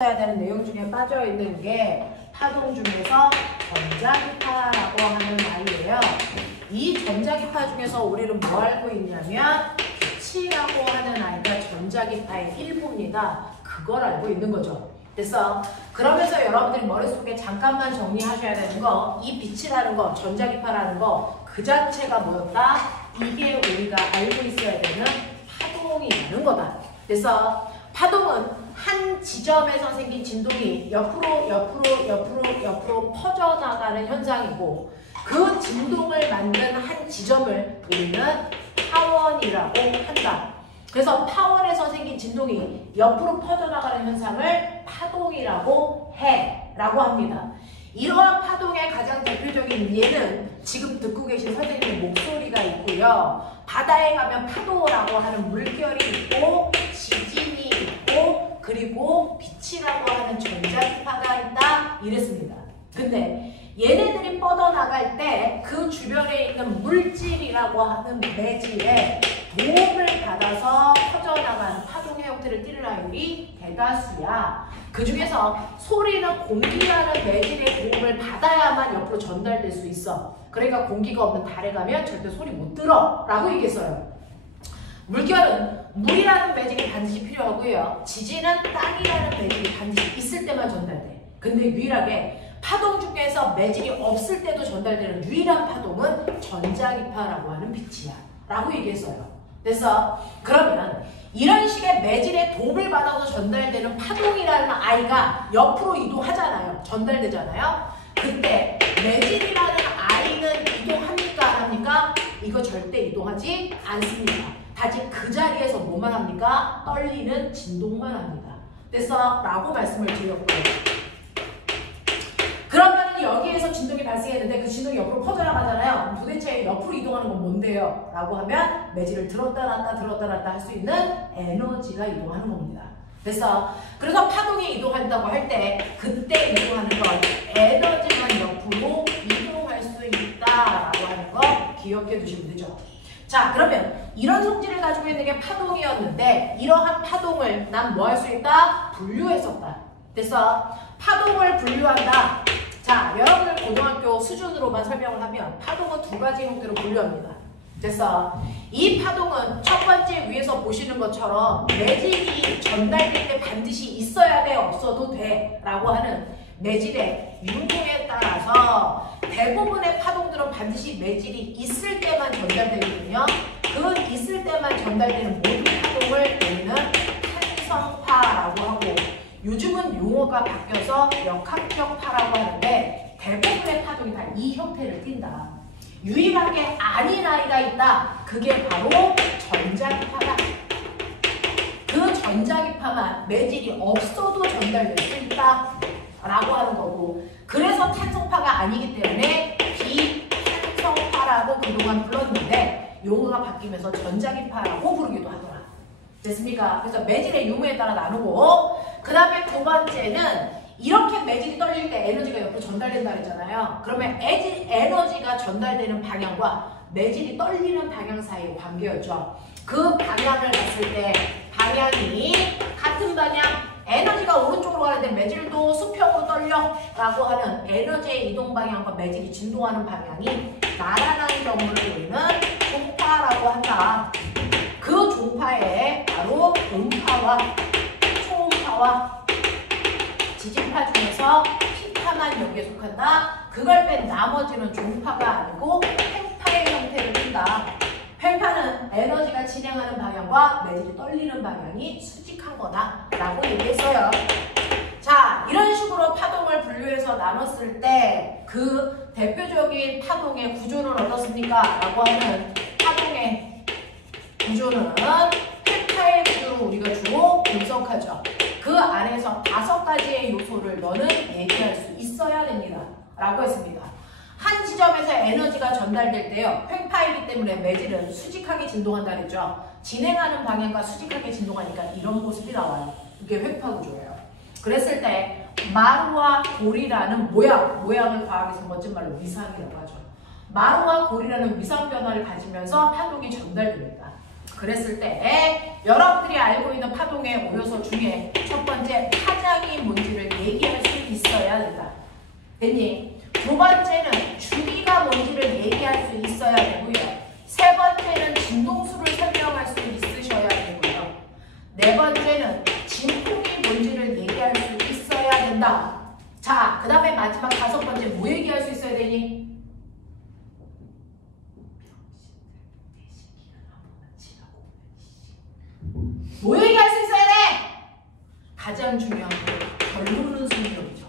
해야 되는 내용 중에 빠져 있는 게 파동 중에서 전자기파라고 하는 말이에요. 이 전자기파 중에서 우리는 뭐 알고 있냐면 빛이라고 하는 아이가 전자기파의 일부입니다. 그걸 알고 있는 거죠. 그래서 그러면서 여러분들이 머릿속에 잠깐만 정리하셔야 되는 거, 이 빛이라는 거, 전자기파라는 거 그 자체가 뭐였다? 이게 우리가 알고 있어야 되는 파동이라는 거다. 그래서 파동은 한 지점에서 생긴 진동이 옆으로 퍼져나가는 현상이고, 그 진동을 만든 한 지점을 우리는 파원이라고 한다. 그래서 파원에서 생긴 진동이 옆으로 퍼져나가는 현상을 파동이라고 해 라고 합니다. 이러한 파동의 가장 대표적인 예는 지금 듣고 계신 선생님의 목소리가 있고요. 바다에 가면 파도라고 하는 물결이 있고, 지진이 있고, 그리고 빛이라고 하는 전자기파가 있다 이랬습니다. 근데 얘네들이 뻗어나갈 때 그 주변에 있는 물질이라고 하는 매질에 도움을 받아서 퍼져나가는 파동의 형태를 띠는 아이들이 대다수야. 그 중에서 소리는 공기라는 매질의 도움을 받아야만 옆으로 전달될 수 있어. 그러니까 공기가 없는 달에 가면 절대 소리 못 들어 라고 얘기했어요. 물결은 물이라는 매질이 반드시 필요하고요. 지진은 땅이라는 매질이 반드시 있을 때만 전달돼. 근데 유일하게 파동 중에서 매질이 없을 때도 전달되는 유일한 파동은 전자기파라고 하는 빛이야 라고 얘기했어요. 그래서 그러면 이런 식의 매질의 도움을 받아서 전달되는 파동이라는 아이가 옆으로 이동하잖아요. 전달되잖아요. 그때 매질이라는 아이는 이동합니까? 안 합니까? 이거 절대 이동하지 않습니다. 다시 그 자리에서 뭐만 합니까? 떨리는 진동만 합니다. 그래서 라고 말씀을 드렸고요. 그러면 여기에서 진동이 발생했는데 그 진동이 옆으로 퍼져나가잖아요. 도대체 옆으로 이동하는 건 뭔데요? 라고 하면 매질을 들었다 놨다 할 수 있는 에너지가 이동하는 겁니다. 그래서 파동이 이동한다고 할 때 그때 이동하는 건 에너지만 옆으로 이동할 수 있다라고 하는 거 기억해 두시면 되죠. 자, 그러면 이런 성질을 가지고 있는 게 파동이었는데 이러한 파동을 난 뭐 할 수 있다? 분류했었다. 그래서 파동을 분류한다. 자, 여러분들 고등학교 수준으로만 설명을 하면 파동은 두 가지 형태로 분류합니다. 그래서 이 파동은 첫 번째 위에서 보시는 것처럼 매질이 전달될 때 반드시 있어야 돼, 없어도 돼 라고 하는 매질의 유무에 따라서 대부분의 파동들은 반드시 매질이 있을 때만 전달되거든요. 그 있을 때만 전달되는 모든 파동을 우리는 탄성파라고 하고, 요즘은 용어가 바뀌어서 역학격파라고 하는데 대부분의 파동이 다 이 형태를 띈다. 유일하게 아닌 아이가 있다. 그게 바로 전자기파다. 그 전자기파만 매질이 없어도 전달될 수 있다 라고 하는 거고, 그래서 탄성파가 아니기 때문에 비탄성파라고 그동안 불렀는데 용어가 바뀌면서 전자기파라고 부르기도 하더라. 됐습니까? 그래서 매질의 유무에 따라 나누고, 그 다음에 두 번째는 이렇게 매질이 떨릴 때 에너지가 옆으로 전달된다 그랬잖아요. 그러면 에너지가 전달되는 방향과 매질이 떨리는 방향 사이의 관계였죠. 그 방향을 봤을 때 방향이 같은 방향, 에너지가 오른쪽으로 가는데 매질도 수평으로 떨려 라고 하는 에너지의 이동 방향과 매질이 진동하는 방향이 나란한 경우를 우리는 종파라고 한다. 그 종파에 바로 음파와 초음파와 지진파 중에서 P파만 여기에 속한다. 그걸 뺀 나머지는 종파가 아니고 팽파의 형태를 띈다. 팽파는 에너지가 진행하는 방향과 매질이 떨리는 방향이 수직한 거다 라고 얘기했어요. 자, 이런 식으로 파동을 분류해서 나눴을 때 그 대표적인 파동의 구조는 어떻습니까? 라고 하는 파동의 구조는 팽파의 구조로 우리가 주로 분석하죠. 그 안에서 5가지의 요소를 너는 얘기할 수 있어야 됩니다 라고 했습니다. 한 지점에서 에너지가 전달될 때요, 팽파이기 때문에 매질은 수직하게 진동한다 그랬죠. 진행하는 방향과 수직하게 진동하니까 이런 모습이 나와요. 이게 팽파 구조예요. 그랬을 때 마루와 고리라는 모양을 과학에서 멋진 말로 위상이라고 하죠. 마루와 고리라는 위상 변화를 가지면서 파동이 전달됩니다. 그랬을 때 여러분들이 알고 있는 파동의 오요소 중에 첫 번째 파장이 뭔지를 얘기할 수 있어야 된다. 됐니? 두 번째는 주기가 뭔지를 얘기할 수 있어야 되고요. 세 번째는 진동수를 설명할 수 있으셔야 되고요. 네 번째는 진폭이 뭔지를 얘기할 수 있어야 된다. 자, 그 다음에 마지막 다섯 번째 뭐 얘기할 수 있어야 되니? 뭐 얘기할 수 있어야 돼? 가장 중요한 건 결론은 속력이죠.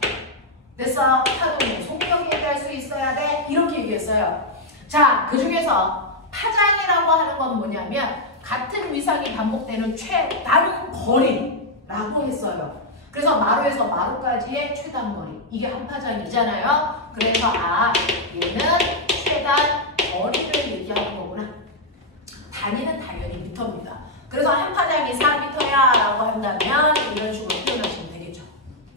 됐어? 파동의 속력 얘기할 수 있어야 돼. 이렇게 얘기했어요. 자, 그 중에서 파장이라고 하는 건 뭐냐면 같은 위상이 반복되는 최단 거리라고 했어요. 그래서 마루에서 마루까지의 최단 거리. 이게 한 파장이잖아요. 그래서 얘는 최단 거리를 얘기하는 거구나. 단위는 당연히 미터입니다. 그래서 한 파장이 4m야 라고 한다면 이런 식으로 표현하시면 되겠죠.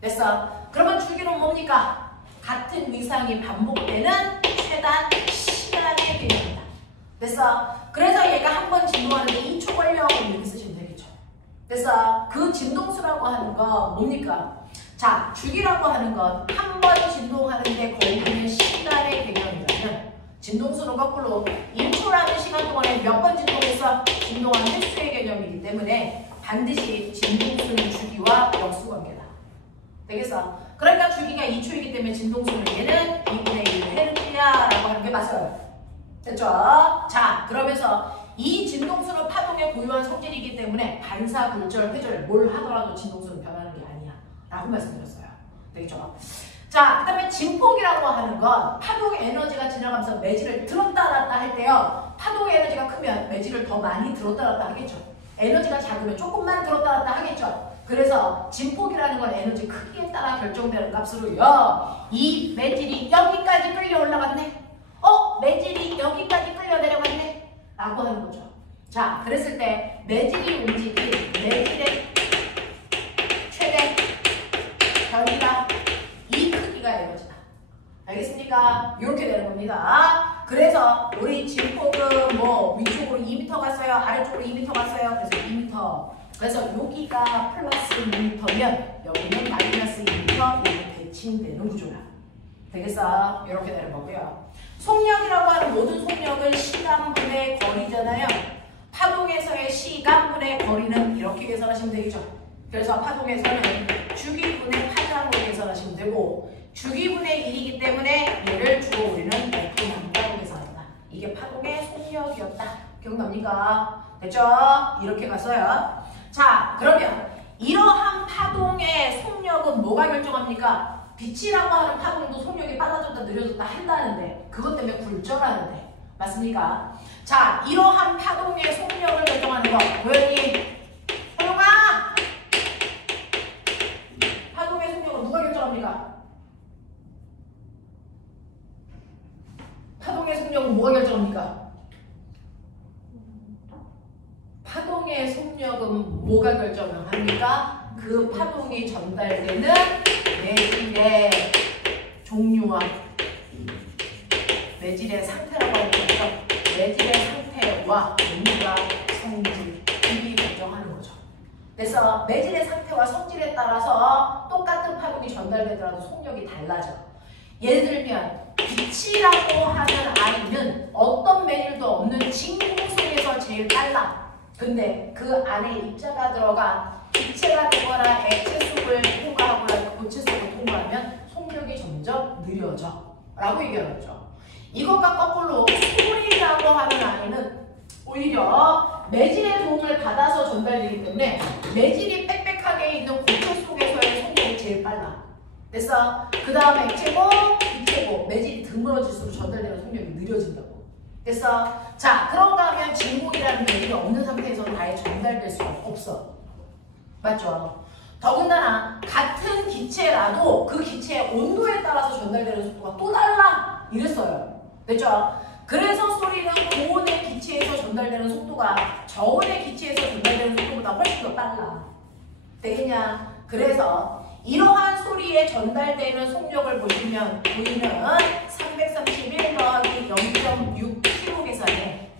됐어? 그러면 주기는 뭡니까? 같은 위상이 반복되는 최단 시간의 개념이다. 됐어? 그래서 얘가 한 번 진동하는데 2초 걸려고 이렇게 쓰시면 되겠죠. 됐어? 그 진동수라고 하는 건 뭡니까? 자, 주기라고 하는 건 한 번 진동하는데 걸리는 시간의 개념이라면 진동수는 거꾸로 1초라는 시간 동안에 몇 번 진동해서 진동한 횟수의 개념이기 때문에 반드시 진동수는 주기와 역수관계다. 되겠어? 그러니까 주기가 2초이기 때문에 진동수는 얘는 2분의 1Hz라고 하는 게 맞아요. 됐죠? 자, 그러면서 이 진동수는 파동의 고유한 성질이기 때문에 반사, 굴절, 회절 뭘 하더라도 진동수는 변하는 게 아니야 라고 말씀드렸어요. 되겠죠? 자, 그 다음에 진폭이라고 하는 건 파동의 에너지가 지나가면서 매질을 들었다 놨다 할 때요. 파동의 에너지가 크면 매질을 더 많이 들었다 놨다 하겠죠. 에너지가 작으면 조금만 들었다 놨다 하겠죠. 그래서 진폭이라는 건 에너지 크기에 따라 결정되는 값으로요. 이 매질이 여기까지 끌려 올라갔네. 매질이 여기까지 끌려 내려갔네. 라고 하는 거죠. 자, 그랬을 때 매질이 움직인 매질의 최대 결이다. 이 크기가 에너지다. 알겠습니까? 이렇게 되는 겁니다. 그래서 우리 진폭은 뭐 위쪽으로 2m 갔어요. 아래쪽으로 2m 갔어요. 그래서 2m. 그래서 여기가 플러스 2m면 여기는 마이너스 2m 이렇게 대칭되는 구조라. 되겠어? 이렇게 되는 거고요. 속력이라고 하는 모든 속력은 시간분의 거리잖아요. 파동에서의 시간분의 거리는 이렇게 계산하시면 되겠죠. 그래서 파동에서는 주기분의 파장으로 계산하시면 되고 주기분의 1이기 때문에 얘를 주로 우리는 F만다고 계산한다. 이게 파동의 속력이었다. 기억납니까? 됐죠? 이렇게 갔어요. 자, 그러면 이러한 파동의 속력은 뭐가 결정합니까? 빛이라고 하는 파동도 속력이 빨라졌다 느려졌다 한다는데 그것 때문에 굴절하는데 맞습니까? 자, 이러한 파동의 속력을 결정하는 거 고현이 소영아! 파동의 속력은 누가 결정합니까? 파동의 속력은 뭐가 결정합니까? 파동의 속력은 뭐가 결정을 합니까? 그 파동이 전달되는 매질의 종류와 매질의 상태라고 하는 거죠. 매질의 상태와 종류와 성질, 이게 결정하는 거죠. 그래서 매질의 상태와 성질에 따라서 똑같은 파동이 전달되더라도 속력이 달라져. 예를 들면 빛이라고 하는 아이는 어떤 매질도 없는 진공 속에서 제일 빨라. 근데 그 안에 입자가 들어가 기체가 되거나 액체 속을 통과하거나 고체 속을 통과하면 속력이 점점 느려져 라고 얘기하죠. 이것과 거꾸로 소리라고 하는 아이는 오히려 매질의 도움을 받아서 전달되기 때문에 매질이 빽빽하게 있는 고체 속에서의 속력이 제일 빨라. 됐어? 그 다음에 액체고 기체고 매질이 드물어질수록 전달되는 속력이 느려진다고. 됐어? 자, 그런가 하면 진공이라는 매질이 없는 상태에서는 아예 전달될 수가 없어. 맞죠? 더군다나 같은 기체라도 그 기체의 온도에 따라서 전달되는 속도가 또 달라 이랬어요. 됐죠? 그래서 소리는 고온의 기체에서 전달되는 속도가 저온의 기체에서 전달되는 속도보다 훨씬 더 빨라. 되겠냐? 그래서 이러한 소리에 전달되는 속력을 보시면 우리는 331 더하기 0.6km 계산에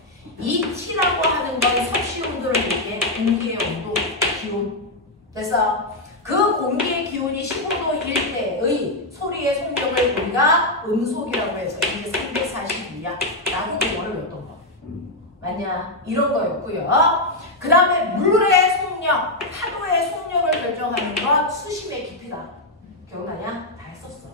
이 T라고 하는 건 섭씨 온도를 낼 때 공기의 온도, 기온. 됐어? 그 공기의 기온이 15도일 때의 소리의 속력을 우리가 음속이라고 해서 이게 342야. 라고 그거를 외웠던 거. 맞냐? 이런 거였고요. 그 다음에 물의 속력, 파도의 속력을 결정하는 건 수심의 깊이다. 기억나냐? 다 했었어.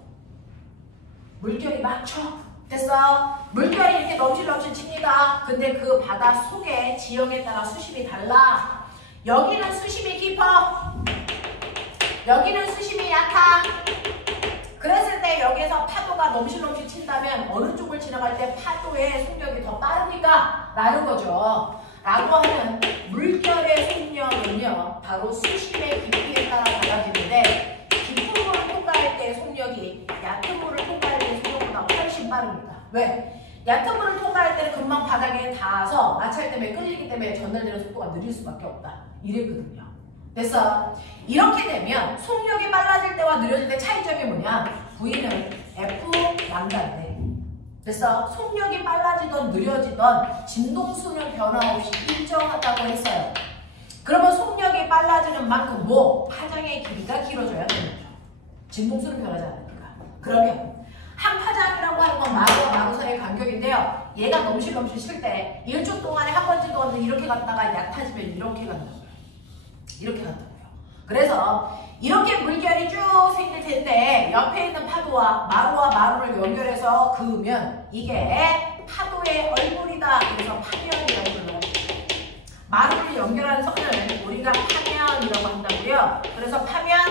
물결이 막 쳐. 됐어? 물결이 이렇게 넘실넘실 칩니다. 근데 그 바다 속의 지형에 따라 수심이 달라. 여기는 수심이 깊어. 여기는 수심이 얕아. 그랬을 때 여기에서 파도가 넘실넘실 친다면 어느 쪽을 지나갈 때 파도의 속력이 더 빠르니까 라는 거죠. 라고 하는 물결의 속력은요. 바로 수심의 깊이에 따라 달라지는데 깊은 물을 통과할 때의 속력이 얕은 물을 통과할 때의 속력보다 훨씬 빠릅니다. 왜? 얕은 물을 통과할 때는 금방 바닥에 닿아서 마찰 때문에 끌리기 때문에 전달되는 속도가 느릴 수밖에 없다. 이랬거든요. 됐어? 이렇게 되면 속력이 빨라질 때와 느려질 때 차이점이 뭐냐? V는 F 람다인데. 됐어? 속력이 빨라지던 느려지던 진동수는 변화 없이 일정하다고 했어요. 그러면 속력이 빨라지는 만큼 뭐? 파장의 길이가 길어져야 되는 거죠. 진동수는 변하지 않으니까. 그러면 한 파장이라고 하는 건 마루와 마루 사이의 간격인데요. 얘가 넘실넘실 칠 때 1초 동안에 한 번 찍었는데 이렇게 갔다가 얕아지면 이렇게 간다고요. 이렇게 간다고요. 그래서 이렇게 물결이 쭉 생길 텐데 옆에 있는 파도와 마루를 연결해서 그으면 이게 파도의 얼굴이다. 그래서 파면이라고 불러요. 마루를 연결하는 선을 우리가 파면이라고 한다고요. 그래서 파면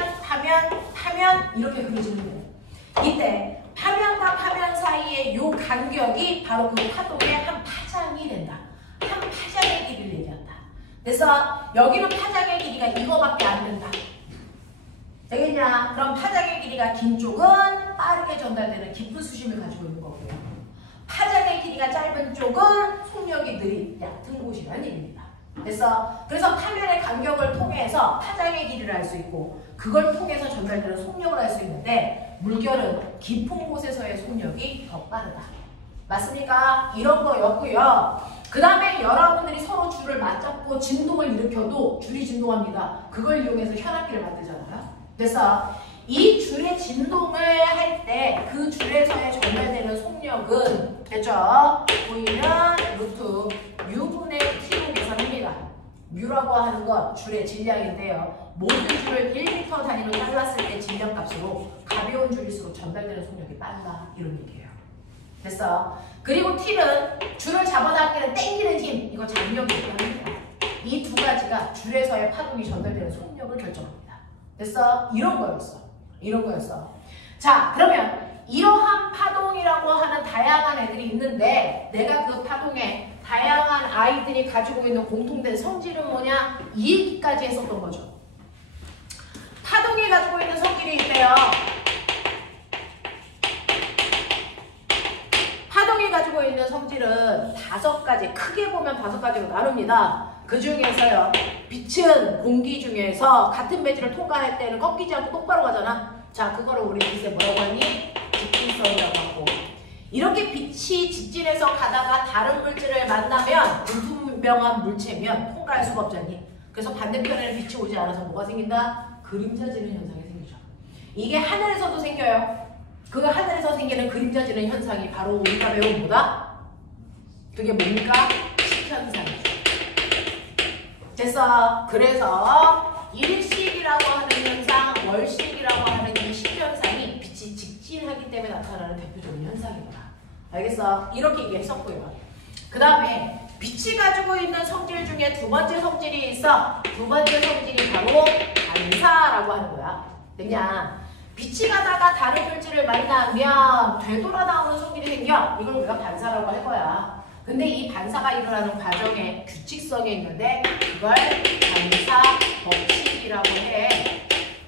이렇게 그려지는 거예요. 이때 파면과 파면 사이의 요 간격이 바로 그 파도의 한 파장이 된다. 한 파장의 길이를 얘기한다. 그래서 여기는 파장의 길이가 이거밖에 안 된다. 되겠냐? 그럼 파장의 길이가 긴 쪽은 빠르게 전달되는 깊은 수심을 가지고 있는 거고요. 파장의 길이가 짧은 쪽은 속력이 느린 얕은 곳이라는 얘기입니다. 됐어? 그래서 파면의 간격을 통해서 파장의 길이를 알 수 있고 그걸 통해서 전달되는 속력을 알 수 있는데 물결은 깊은 곳에서의 속력이 더 빠르다. 맞습니까? 이런 거였고요. 그 다음에 여러분들이 서로 줄을 맞잡고 진동을 일으켜도 줄이 진동합니다. 그걸 이용해서 현악기를 만들잖아요. 그래서 이 줄의 진동을 할 때 그 줄에서의 전달되는 속력은 됐죠? V는 루트 U분의 T로 계산합니다. U라고 하는 건 줄의 질량인데요. 모든 줄을 1m 단위로 잘랐을 때 질량값으로 가벼운 줄일수록 전달되는 속력이 빨라. 이런 얘기예요. 됐어? 그리고 T는 줄을 잡아당기는 땡기는 힘. 이거 장력 얘기합니다. 이 두 가지가 줄에서의 파동이 전달되는 속력을 결정합니다. 됐어? 이런 거였어. 이런 거였어. 자, 그러면 이러한 파동이라고 하는 다양한 애들이 있는데 내가 그 파동에 다양한 아이들이 가지고 있는 공통된 성질은 뭐냐? 이 얘기까지 했었던 거죠. 파동이 가지고 있는 성질이 있대요. 파동이 가지고 있는 성질은 5가지, 크게 보면 5가지로 나눕니다. 그 중에서요, 빛은 공기 중에서 같은 매질을 통과할 때는 꺾이지 않고 똑바로 가잖아. 자, 그거를 우리 빛에 뭐라고 하니? 직진성이라고 하고. 이렇게 빛이 직진해서 가다가 다른 물질을 만나면 불투명한 물체면 통과할 수가 없잖니. 그래서 반대편에는 빛이 오지 않아서 뭐가 생긴다? 그림자지는 현상이 생기죠. 이게 하늘에서도 생겨요. 그 하늘에서 생기는 그림자지는 현상이 바로 우리가 배운 뭐다? 그게 뭡니까? 식현상이죠. 됐어. 그래서 일식이라고 하는 현상, 월식이라고 하는 이 식현상이 빛이 직진하기 때문에 나타나는 대표적인 현상이구나. 알겠어? 이렇게 얘기했었고요. 그 다음에 빛이 가지고 있는 성질 중에 두 번째 성질이 있어. 두 번째 성질이 바로 반사라고 하는 거야. 그냥 빛이 가다가 다른 물질을 만나면 되돌아 나오는 성질이 생겨. 이걸 우리가 반사라고 할 거야. 근데 이 반사가 일어나는 과정에 규칙성이 있는데 그걸 반사 법칙이라고 해.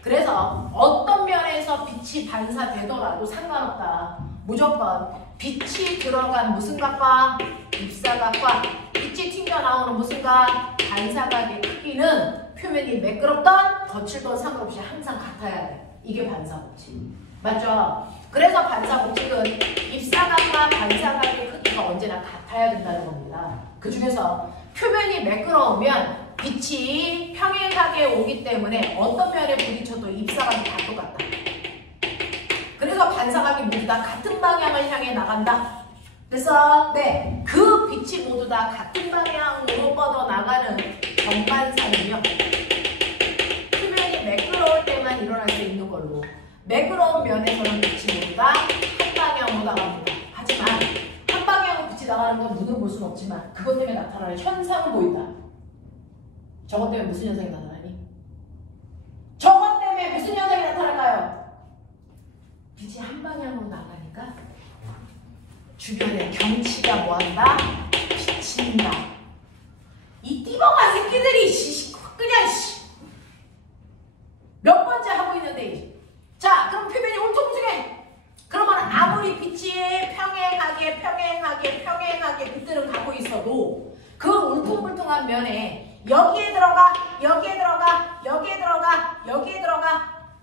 그래서 어떤 면에서 빛이 반사되더라도 상관없다. 무조건 빛이 들어간 무슨 각과? 입사각과 빛이 튕겨나오는 무슨 각? 반사각의 크기는 표면이 매끄럽던 거칠던 상관없이 항상 같아야 돼. 이게 반사 법칙. 맞죠? 그래서 반사 법칙은 입사각과 반사각의 크기가 언제나 같아야 된다는 겁니다. 그 중에서 표면이 매끄러우면 빛이 평행하게 오기 때문에 어떤 면에 부딪혀도 입사각이 다 똑같다. 그래서 반사각이 모두 다 같은 방향을 향해 나간다. 그래서 네, 그 빛이 모두 다 같은 방향으로 뻗어나가는 정반사는요. 표면이 매끄러울 때만 일어날 수 있는 걸로 매끄러운 면에서는 빛이 모두 다 한 방향으로 나갑니다. 하지만 한 방향으로 빛이 나가는 건 눈으로 볼 수는 없지만 그것 때문에 나타나는 현상은 보인다. 저것 때문에 무슨 현상이 나타나니? 저것 때문에 무슨 현상이 나타날까요? 빛이 한 방향으로 나가니까 주변의 경치가 뭐한다? 비친다. 이 띠벙한 새끼들이 그냥 몇 번째 하고 있는데. 자, 그럼 표면이 울퉁불퉁해. 그러면 아무리 빛이 평행하게 빛들은 가고 있어도 그 울퉁불퉁한 면에 여기에 들어가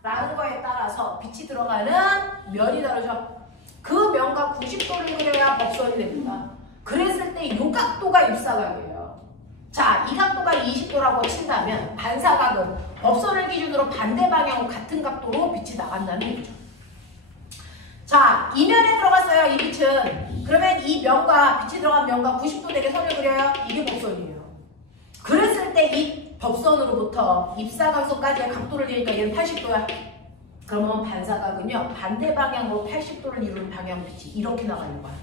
라는 거에 따라서 빛이 들어가는 면이 다르죠. 그 면과 90도를 그려야 법선이 됩니다. 그랬을 때 이 각도가 입사각이에요. 자, 이 각도가 20도라고 친다면 반사각은 법선을 기준으로 반대 방향으로 같은 각도로 빛이 나간다는 얘기죠. 자, 이 면에 들어갔어요. 이 빛은. 그러면 이 면과 빛이 들어간 면과 90도 되게 선을 그려요. 이게 법선이에요. 그랬을 때 이 법선으로부터 입사각선까지의 각도를 재니까 얘는 80도야. 그러면 반사각은요. 반대 방향으로 80도를 이루는 방향 빛이 이렇게 나가려고 하는 거예요.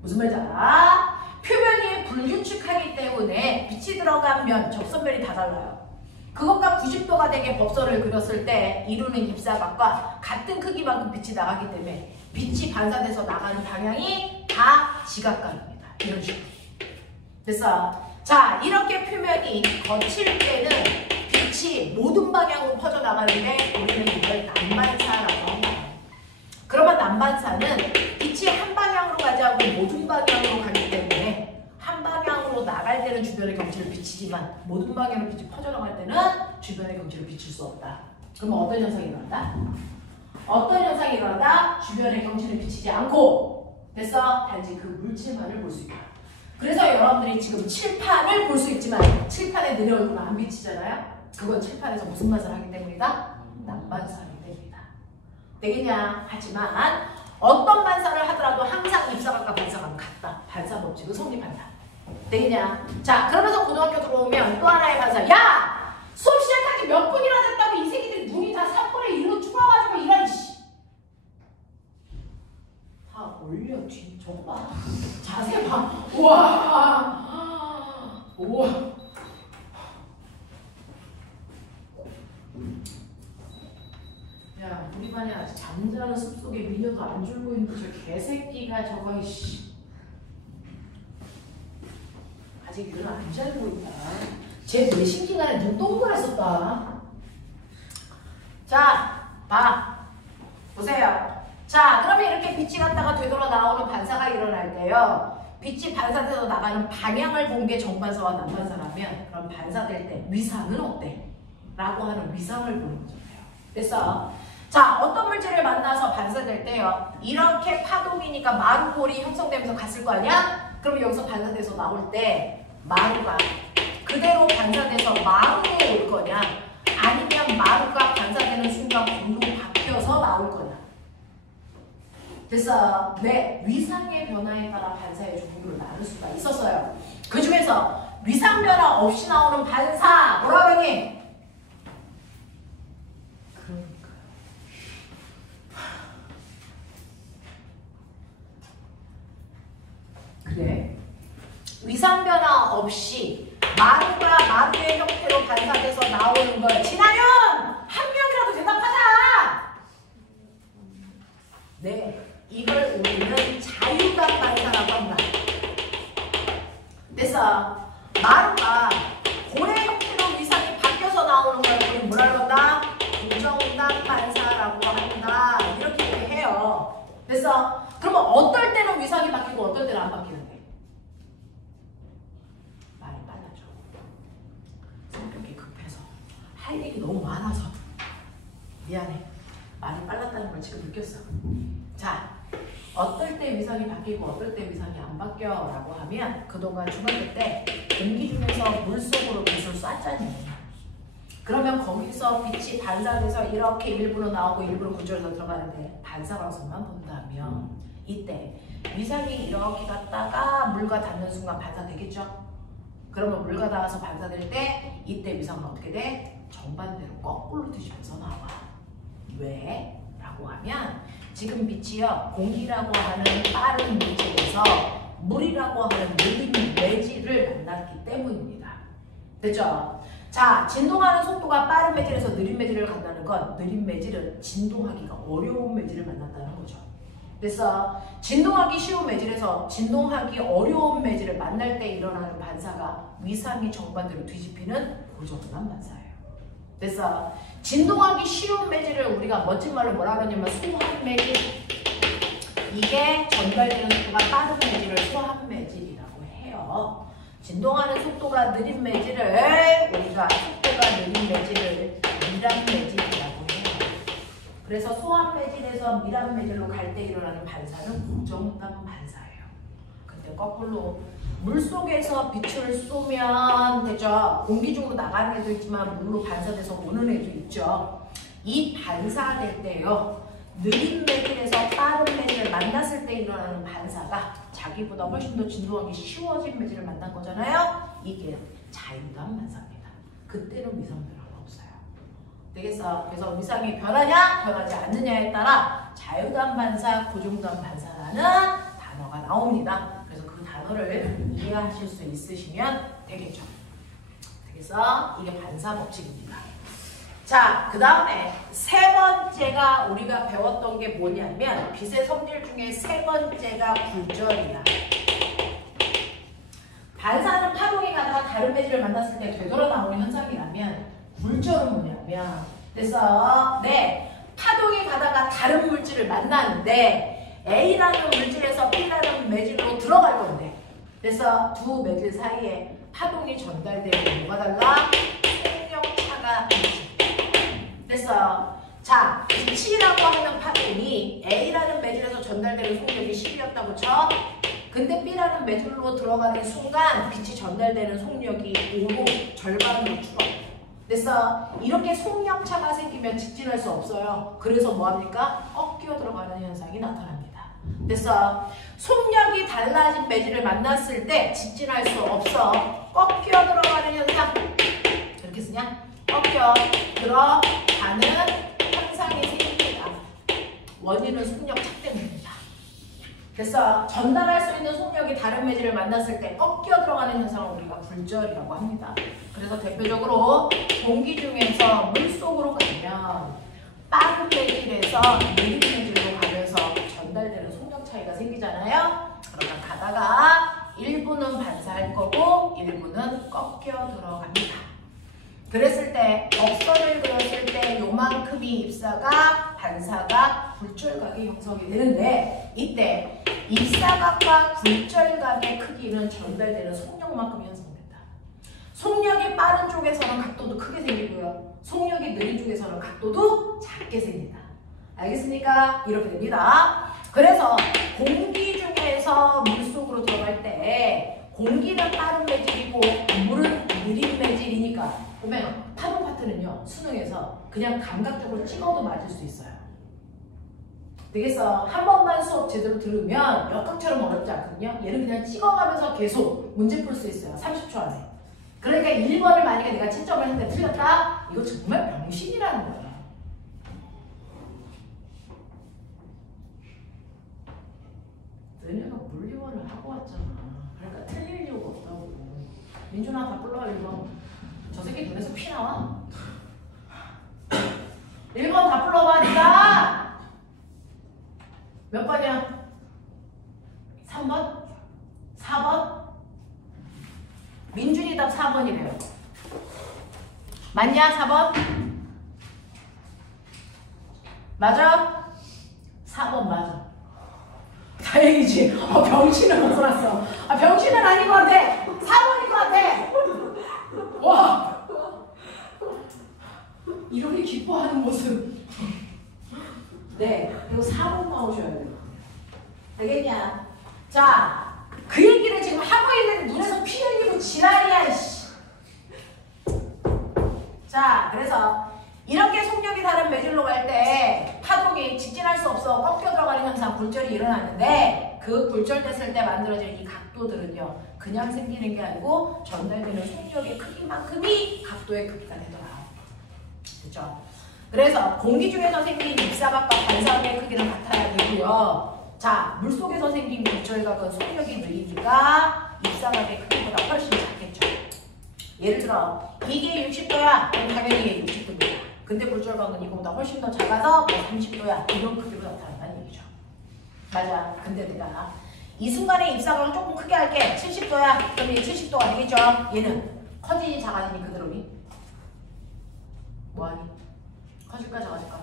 무슨 말인지 알아? 표면이 불규칙하기 때문에 빛이 들어간 면, 접선면이 다 달라요. 그것과 90도가 되게 법선을 그렸을 때 이루는 입사각과 같은 크기만큼 빛이 나가기 때문에 빛이 반사돼서 나가는 방향이 다 지각각입니다. 이런 식으로. 됐어? 자, 이렇게 표면이 거칠 때는 빛이 모든 방향으로 퍼져나가는데 우리는 이걸 난반사라고 합니다. 그러면 난반사는 빛이 한 방향으로 가지 않고 모든 방향으로 가기 때문에 한 방향으로 나갈 때는 주변의 경치를 비치지만 모든 방향으로 빛이 퍼져나갈 때는 주변의 경치를 비칠 수 없다. 그러면 어떤 현상이 일어난다? 어떤 현상이 일어난다? 주변의 경치를 비치지 않고 됐어? 단지 그 물체만을 볼 수 있다. 그래서 여러분들이 지금 칠판을 볼 수 있지만 칠판에 너네 얼굴은 안 비치잖아요? 그건 칠판에서 무슨 맛을 하기 때문이다? 난반사를 됩니다. 되겠냐? 하지만 어떤 반사를 하더라도 항상 입사각과 반사각은 같다. 반사 법칙은 성립한다. 되겠냐? 자, 그러면서 고등학교 들어오면 또 하나의 반사. 야! 수업 시작하기 몇 분이나 됐다고 이 새끼들 눈이 다 3분의 1로 줄어가지고 이런 씨. 다 올려 뒤 저거 봐. 자세 봐. 우와. 우와. 야, 우리 반에 아직 잠자는 숲속에 미녀도 안 줄고 있는 저 개새끼가 저거 이씨. 아직 눈을 안 잘고 있다. 쟤 뇌신기간에 눈 동그랬었다. 자, 봐. 보세요. 자, 그러면 이렇게 빛이 갔다가 되돌아 나오는 반사가 일어날 때요. 빛이 반사돼서 나가는 방향을 본 게 정반사와 난반사라면 그럼 반사될 때 위상은 어때? 라고 하는 위상을 보는 거잖아요. 그래서 자, 어떤 물질을 만나서 반사될 때요. 이렇게 파동이니까 마루볼이 형성되면서 갔을 거 아니야? 그럼 여기서 반사돼서 나올 때 마루가 그대로 반사돼서 마루로 올 거냐? 아니면 마루가 반사되는 순간 볼로 바뀌어서 나올 거냐? 그래서 네, 위상의 변화에 따라 반사의 종류를 나눌 수가 있었어요. 그 중에서 위상 변화 없이 나오는 반사 뭐라 그러니? 그래. 위상 변화 없이 마루가 마루의 형태로 반사돼서 나오는 걸 진아윤! 한 명이라도 대답하자! 네, 이걸 우리는 자유각 반사라고 한다. 그래서 마루가 고래 형태로 위상이 바뀌어서 나오는 걸 우리는 뭐라고 한다? 부정각 반사라고 한다. 이렇게 얘기해요. 그래서 그러면 어떨 때는 위상이 바뀌고 어떨 때는 안 바뀌는데? 말이 빨라져. 성격이 급해서 할 일이 너무 많아서 미안해. 많이 빨랐다는 걸 지금 느꼈어. 자, 어떨 때 위상이 바뀌고 어떨 때 위상이 안 바뀌어 라고 하면 그동안 중학교 때 공기 중에서 물속으로 빛을 쐈잖니. 그러면 거기서 빛이 반사돼서 이렇게 일부러 나오고 일부러 구조로 들어가는데 반사광선만 본다면 이때 위상이 이렇게 갔다가 물과 닿는 순간 반사되겠죠? 그러면 물과 닿아서 반사될 때 이때 위상은 어떻게 돼? 정반대로 거꾸로 뒤집혀서 나와. 왜? 라고 하면 지금 빛이요 공기라고 하는 빠른 물질에서 물이라고 하는 느린 매질을 만났기 때문입니다. 됐죠? 자, 진동하는 속도가 빠른 매질에서 느린 매질을 간다는 건 느린 매질은 진동하기가 어려운 매질을 만났다는 거죠. 그래서 진동하기 쉬운 매질에서 진동하기 어려운 매질을 만날 때 일어나는 반사가 위상이 정반대로 뒤집히는 고정난 반사예요. 그래서 진동하기 쉬운 매질을 우리가 멋진 말로 뭐라 그러냐면 소한 매질. 이게 전달되는 속도가 빠른 매질을 소한 매질이라고 해요. 진동하는 속도가 느린 매질을 우리가 속도가 느린 매질을 미란 매질이라고 해요. 그래서 소한 매질에서 미란 매질로 갈 때 일어나는 반사는 고정단 반사예요. 근데 거꾸로 물속에서 빛을 쏘면 되죠. 공기 중으로 나가는 애도 있지만 물로 반사돼서 오는 애도 있죠. 이 반사될 때요. 느린 매질에서 빠른 매질을 만났을 때 일어나는 반사가 자기보다 훨씬 더 진동하기 쉬워진 매질을 만난 거잖아요. 이게 자유단 반사입니다. 그때는 위상 변화가 없어요. 되겠어? 그래서 위상이 변하냐 변하지 않느냐에 따라 자유단 반사, 고정단 반사라는 단어가 나옵니다. 그래서 그 단어를 이해하실 수 있으시면 되겠죠. 되겠어? 이게 반사 법칙입니다. 자, 그 다음에 세 번째가 우리가 배웠던 게 뭐냐면 빛의 성질 중에 세 번째가 굴절이야. 반사는 파동이 가다가 다른 매질을 만났을 때 되돌아 나오는 현상이라면 굴절은 뭐냐면 그래서 파동이 가다가 다른 물질을 만나는데 A라는 물질에서 B라는 매질로 들어갈 건데 그래서 두 매질 사이에 파동이 전달되면 뭐가 달라? 속력차가 있지. 됐어요. 자, 빛이라고 하는 파동이 A라는 매질에서 전달되는 속력이 10이었다고 쳐. 근데 B라는 매질로 들어가는 순간 빛이 전달되는 속력이 5로 절반으로 줄어. 그래서 이렇게 속력차가 생기면 직진할 수 없어요. 그래서 뭐합니까? 꺾여 들어가는 현상이 나타납니다. 그래서 속력이 달라진 매질을 만났을 때 직진할 수 없어. 꺾여 들어가는 현상. 이렇게 쓰냐? 꺾여 들어가는 현상이 생깁니다. 원인은 속력차 때문입니다. 그래서 전달할 수 있는 속력이 다른 매질을 만났을 때 꺾여 들어가는 현상을 우리가 굴절이라고 합니다. 그래서 대표적으로 공기 중에서 물속으로 가면 빠른 매질에서 느린 매질로 가면서 전달되는 속력 차이가 생기잖아요. 그러다 가다가 일부는 반사할 거고 일부는 꺾여 들어갑니다. 그랬을 때 곡선을 그렸을 때 요만큼이 입사각, 반사각, 굴절각이 형성이 되는데 이때 입사각과 굴절각의 크기는 전달되는 속력만큼 형성된다. 속력이 빠른 쪽에서는 각도도 크게 생기고요. 속력이 느린 쪽에서는 각도도 작게 생긴다. 알겠습니까? 이렇게 됩니다. 그래서 공기 중에서 물속으로 들어갈 때 공기는 빠른 매질이고 물은 느린 매질이니까 보면 파동 파트는요 수능에서 그냥 감각적으로 찍어도 맞을 수 있어요. 되겠어? 한 번만 수업 제대로 들으면 역학처럼 어렵지 않거든요. 얘는 그냥 찍어가면서 계속 문제 풀 수 있어요. 30초 안에. 그러니까 1번을 만약에 내가 채점을 했는데 틀렸다? 이거 정말 병신이라는 거예요. 너네가 물리원을 하고 왔잖아. 그러니까 틀릴 이유가 없다고. 민준아 다 불러 1번. 저 새끼 눈에서 피 나와. 1번 다 불러봐 니가. 몇 번이야? 3번? 4번? 민준이 답 4번이래요. 맞냐 4번? 맞아? 4번 맞아. 다행이지. 병신은 못 살았어. 병신은 아닌 것 같아. 4번인 것 같아. 와. 이렇게 기뻐하는 모습. 네, 그리고 4번만 오셔야 돼요. 알겠냐? 자, 그 얘기를 지금 하고 있는데 눈에서 피 흘리고 지랄이야, 씨. 자, 그래서 이렇게 속력이 다른 매질로 갈 때 파동이 직진할 수 없어 꺾여 들어가는 현상, 굴절이 일어나는데 그 굴절됐을 때 만들어지는 이 각도들은요, 그냥 생기는 게 아니고 전달되는 속력의 크기만큼이 각도의 크기가 되더라. 그렇죠? 그래서 공기 중에서 생긴 입사각과 반사각의 크기는 같아야 되고요. 자, 물속에서 생긴 굴절각은 속력이 느리니까 입사각의 크기보다 훨씬 작겠죠. 예를 들어 이게 60도야. 그럼 당연히 이게 60도입니다. 근데 굴절각은 이거보다 훨씬 더 작아서 30도야. 이런 크기로 나타난다는 얘기죠. 맞아. 근데 내가 이 순간에 입사각을 조금 크게 할게. 70도야. 그럼 이게 70도가 되겠죠. 얘는 커지니 작아지니 그대로니? 뭐하니? 커질까 작아질까?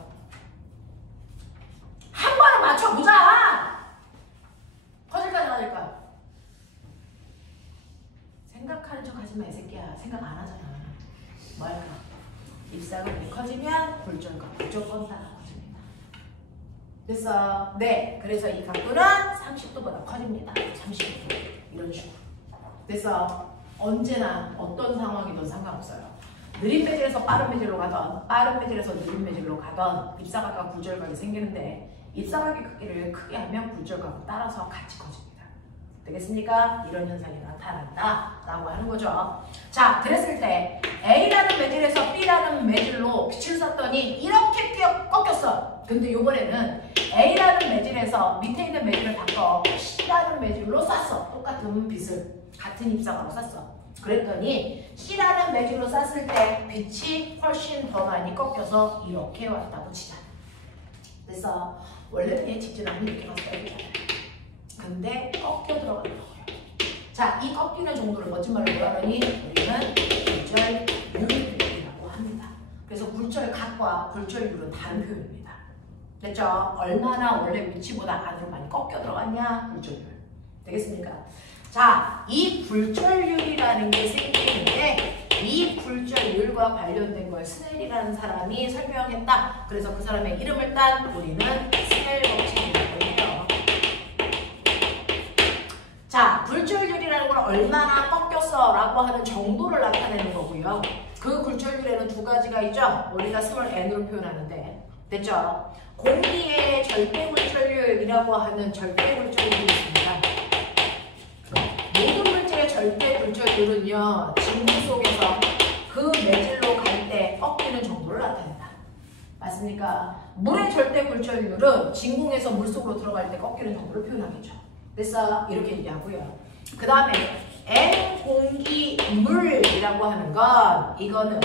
한 번에 맞춰보자! 커질까 작아질까? 생각하는 척 하지 마, 이 새끼야. 생각 안 하잖아. 뭐 할까? 입사각이 커지면 굴절각 무조건 다 커집니다. 됐어? 네. 그래서 이 각도는 30도보다 커집니다. 30도. 이런 식으로. 됐어? 언제나 어떤 상황이든 상관없어요. 느린 매질에서 빠른 매질로 가던 빠른 매질에서 느린 매질로 가던 입사각과 굴절각이 생기는데 입사각의 크기를 크게 하면 굴절각을 따라서 같이 커집니다. 되겠습니까? 이런 현상이 나타난다 라고 하는 거죠. 자, 그랬을 때 A라는 매질에서 B라는 매질로 빛을 쐈더니 이렇게 꺾였어. 근데 요번에는 A라는 매질에서 밑에 있는 매질을 바꿔 C라는 매질로 쐈어. 똑같은 빛을 같은 입사각으로 쐈어. 그랬더니 C라는 매질로 쐈을 때 빛이 훨씬 더 많이 꺾여서 이렇게 왔다고 치자. 그래서 원래는 얘 직진하면 이렇게 왔다고 했잖아요. 근데 꺾여 들어가는 거예요. 자, 이 꺾이는 정도를 멋진 말로 뭐라 하니? 우리는 굴절율이라고 합니다. 그래서 굴절각과 굴절율은 다른 표현입니다. 됐죠? 얼마나 원래 위치보다 안으로 많이 꺾여 들어갔냐? 굴절율. 되겠습니까? 자, 이 굴절율이라는 게 생기는데 이 굴절율과 관련된 걸 스넬이라는 사람이 설명했다. 그래서 그 사람의 이름을 딴 우리는 스넬 법칙이라고 해요. 자, 굴절율이라는 건 얼마나 꺾였어 라고 하는 정도를 나타내는 거고요. 그 굴절율에는 두 가지가 있죠. 우리가 스몰 n으로 표현하는데 됐죠? 공기의 절대 굴절율이라고 하는 절대 굴절율이 있습니다. 모든 물질의 절대 굴절율은요, 진공 속에서 그 매질로 갈 때 꺾이는 정도를 나타낸다. 맞습니까? 물의 절대 굴절율은 진공에서 물속으로 들어갈 때 꺾이는 정도를 표현하겠죠. 그래서 이렇게 얘기하고요. 그 다음에 N 공기 물이라고 하는 건 이거는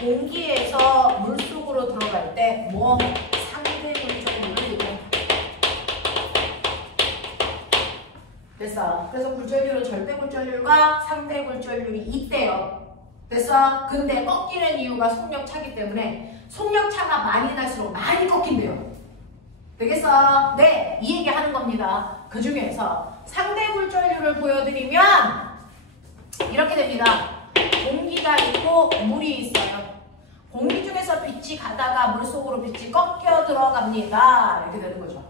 공기에서 물속으로 들어갈 때 뭐 상대 굴절율을 얘기합니다. 됐어. 그래서 굴절율은 절대 굴절율과 상대 굴절율이 있대요. 됐어. 근데 꺾이는 이유가 속력차기 때문에 속력차가 많이 날수록 많이 꺾인대요. 되겠어? 네, 이 얘기 하는 겁니다. 그 중에서 상대 굴절율을 보여드리면 이렇게 됩니다. 공기가 있고 물이 있어요. 공기 중에서 빛이 가다가 물속으로 빛이 꺾여 들어갑니다. 이렇게 되는 거죠.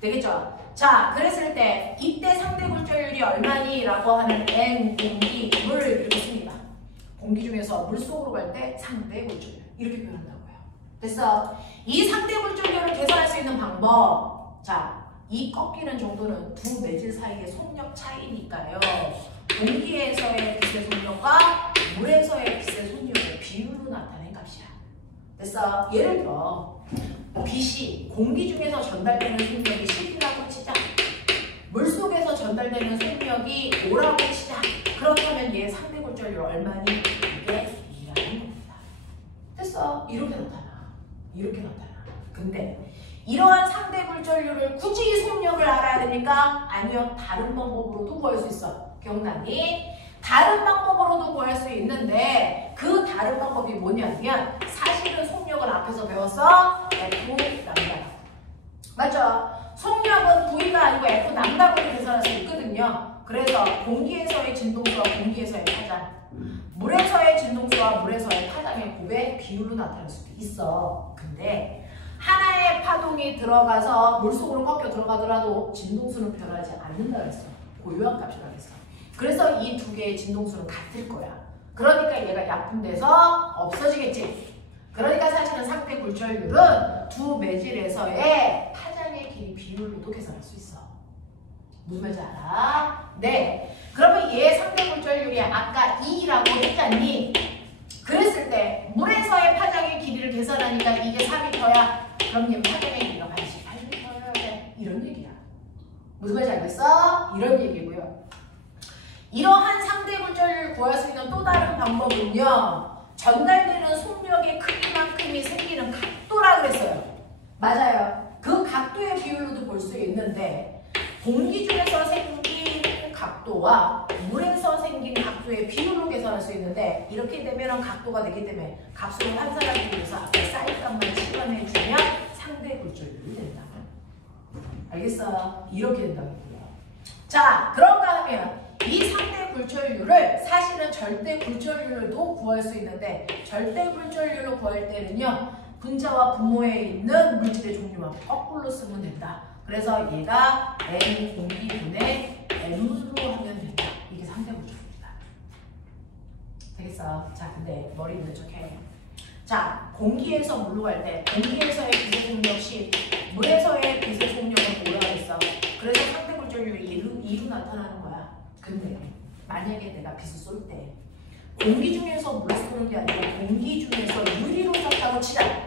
되겠죠? 자, 그랬을 때 이때 상대 굴절율이 얼마니? 라고 하는 N 공기 물 이렇게 씁니다. 공기 중에서 물속으로 갈 때 상대 굴절율 이렇게 표현한다고요. 됐어? 이 상대 굴절율을 계산할 수 있는 방법. 자, 이 꺾이는 정도는 두 매질 사이의 속력 차이니까요. 공기에서의 빛의 속력과 물에서의 빛의 속력의 비율로 나타낸 값이야. 됐어? 예를 들어 빛이 공기 중에서 전달되는 속력이 10이라고 치자. 물속에서 전달되는 속력이 5라고 치자. 그렇다면 얘 상대 굴절율 얼마니? 이게 2라는 겁니다. 됐어? 이렇게 나타나. 이렇게 나타나. 근데 이러한 상대 굴절율을 굳이 속력을 알아야 됩니까? 아니요. 다른 방법으로도 구할 수 있어. 기억나니? 다른 방법으로도 구할 수 있는데 그 다른 방법이 뭐냐면 사실은 속력을 앞에서 배웠어. F 람다. 맞죠? 속력은 V가 아니고 F 람다로 계산할 수 있거든요. 그래서 공기에서의 진동수와 공기에서의 파장, 물에서의 진동수와 물에서의 파장의 곱의 비율로 나타날 수도 있어. 근데 하나의 파도 진동이 들어가서 물속으로 꺾여 들어가더라도 진동수는 변하지 않는다 그랬어. 고유한 값이라 그랬어. 그래서 이 두 개의 진동수는 같을 거야. 그러니까 얘가 약분돼서 없어지겠지. 그러니까 사실은 상대 굴절률은 두 매질에서의 파장의 길이 비율로도 계산할 수 있어. 무슨 말인지 알아? 네. 그러면 얘 상대 굴절률이 아까 2라고 했잖니? 그랬을 때 물에서의 파장의 길이를 계산하니까 이게 4m야. 그럼 얘 파장의 길이가 88m여야 돼. 이런 얘기야. 무슨 말인지 알겠어? 이런 얘기고요. 이러한 상대 굴절률을 구할 수 있는 또 다른 방법은요. 전달되는 속력의 크기만큼이 생기는 각도라 그랬어요. 맞아요. 그 각도의 비율로도 볼 수 있는데 공기 중에서 생긴 각도와 물에서 생긴 각도의 비율로 계산할 수 있는데 이렇게 되면 각도가 되기 때문에 값을 환산하기 위해서 앞에 사인값만 치환해주면 상대 굴절률이 된다. 알겠어? 이렇게 된다고요. 자, 그런가 하면 이 상대 굴절률을 사실은 절대 굴절률도 구할 수 있는데 절대 굴절률로 구할 때는요. 분자와 분모에 있는 물질의 종류만 거꾸로 쓰면 된다. 그래서 얘가 N 공기분의 M으로 하면 된다. 이게 상대 굴절률이다. 되겠어? 자, 근데 머리 있는 척해. 자, 공기에서 물로 갈 때 공기에서의 비세 속력 10, 물에서의 비세 속력은 뭐라고 했어? 그래서 상대 굴절률이 2로 나타나는 거야. 근데 만약에 내가 빛을 쏠 때 공기 중에서 물을 쏘는 게 아니라 공기 중에서 유리로 쐈다고 치자.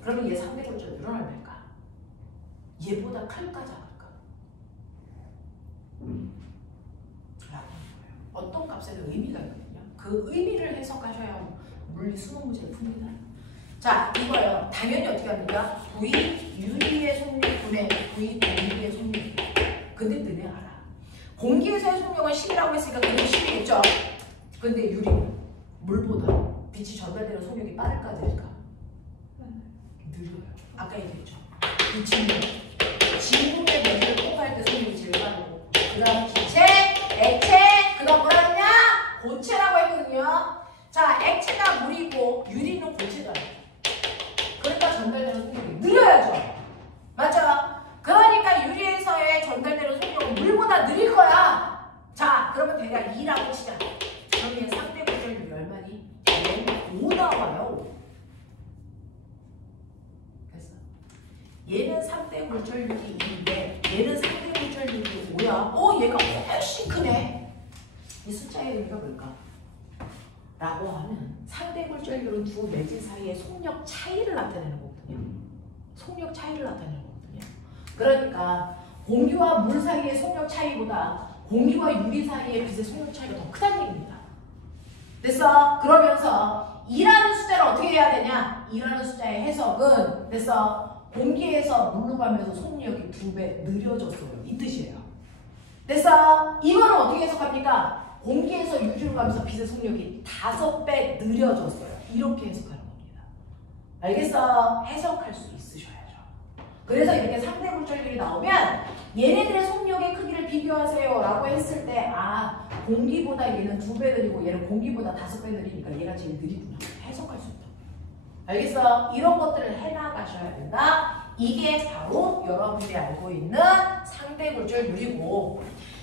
그러면 얘 상대 굴절률은 얼마일까? 얘보다 클까 작을까? 라고 거예요. 어떤 값에는 의미가 있거든요. 그 의미를 해석하셔야 물리 수능 문제를 풉니다. 자, 이거요. 당연히 어떻게 합니까? V 유리의 속력분의 V 공기의 속력. 근데 너네 알아. 공기에서의 속력은 10이라고 했으니까 그게 10이겠죠? 근데 유리는 물보다 빛이 전달되는 속력이 빠를까 느릴까? 느려요. 아까 얘기했죠. 이 진공의 면을 통과할 때 속력이 제일 빠르고 그 다음 기체, 액체, 그 다음 뭐라 그러냐? 고체라고 했거든요. 자, 액체가 물이고 유리는 고체다. 그러니까 전달되는 속력이 느려야죠. 맞죠? 그러니까 유리에서의 전달되는 속력은 물보다 느릴 거야. 자, 그러면 대략 2라고 치자. 그럼 얘 상대 굴절률이 얼마니? 5 나와요. 됐어. 얘는 상대 굴절률이 2인데 얘는 상대 굴절률이 5야. 얘가 훨씬 크네. 이 숫자의 의미가 뭘까? 라고 하면 상대 굴절률은 두 매질 사이의 속력 차이를 나타내는 거거든요. 속력 차이를 나타내는 거거든요. 그러니까 공기와 물 사이의 속력 차이보다 공기와 유리 사이의 빛의 속력 차이가 더 크다는 얘기입니다. 됐어? 그러면서 2라는 숫자를 어떻게 해야 되냐? 2라는 숫자의 해석은 됐어? 공기에서 물로 가면서 속력이 2배 느려졌어요. 이 뜻이에요. 됐어? 이거는 어떻게 해석합니까? 공기에서 유리로 가면서 빛의 속력이 5배 느려졌어요. 이렇게 해석하는 겁니다. 알겠어? 해석할 수 있으셔야죠. 그래서 이렇게 상대 굴절률이 나오면 얘네들의 속력의 크기를 비교하세요 라고 했을 때 공기보다 얘는 2배 느리고 얘는 공기보다 5배 느리니까 얘가 제일 느리구나. 해석할 수 있다. 알겠어? 이런 것들을 해나가셔야 된다. 이게 바로 여러분들이 알고 있는 상대 굴절률이고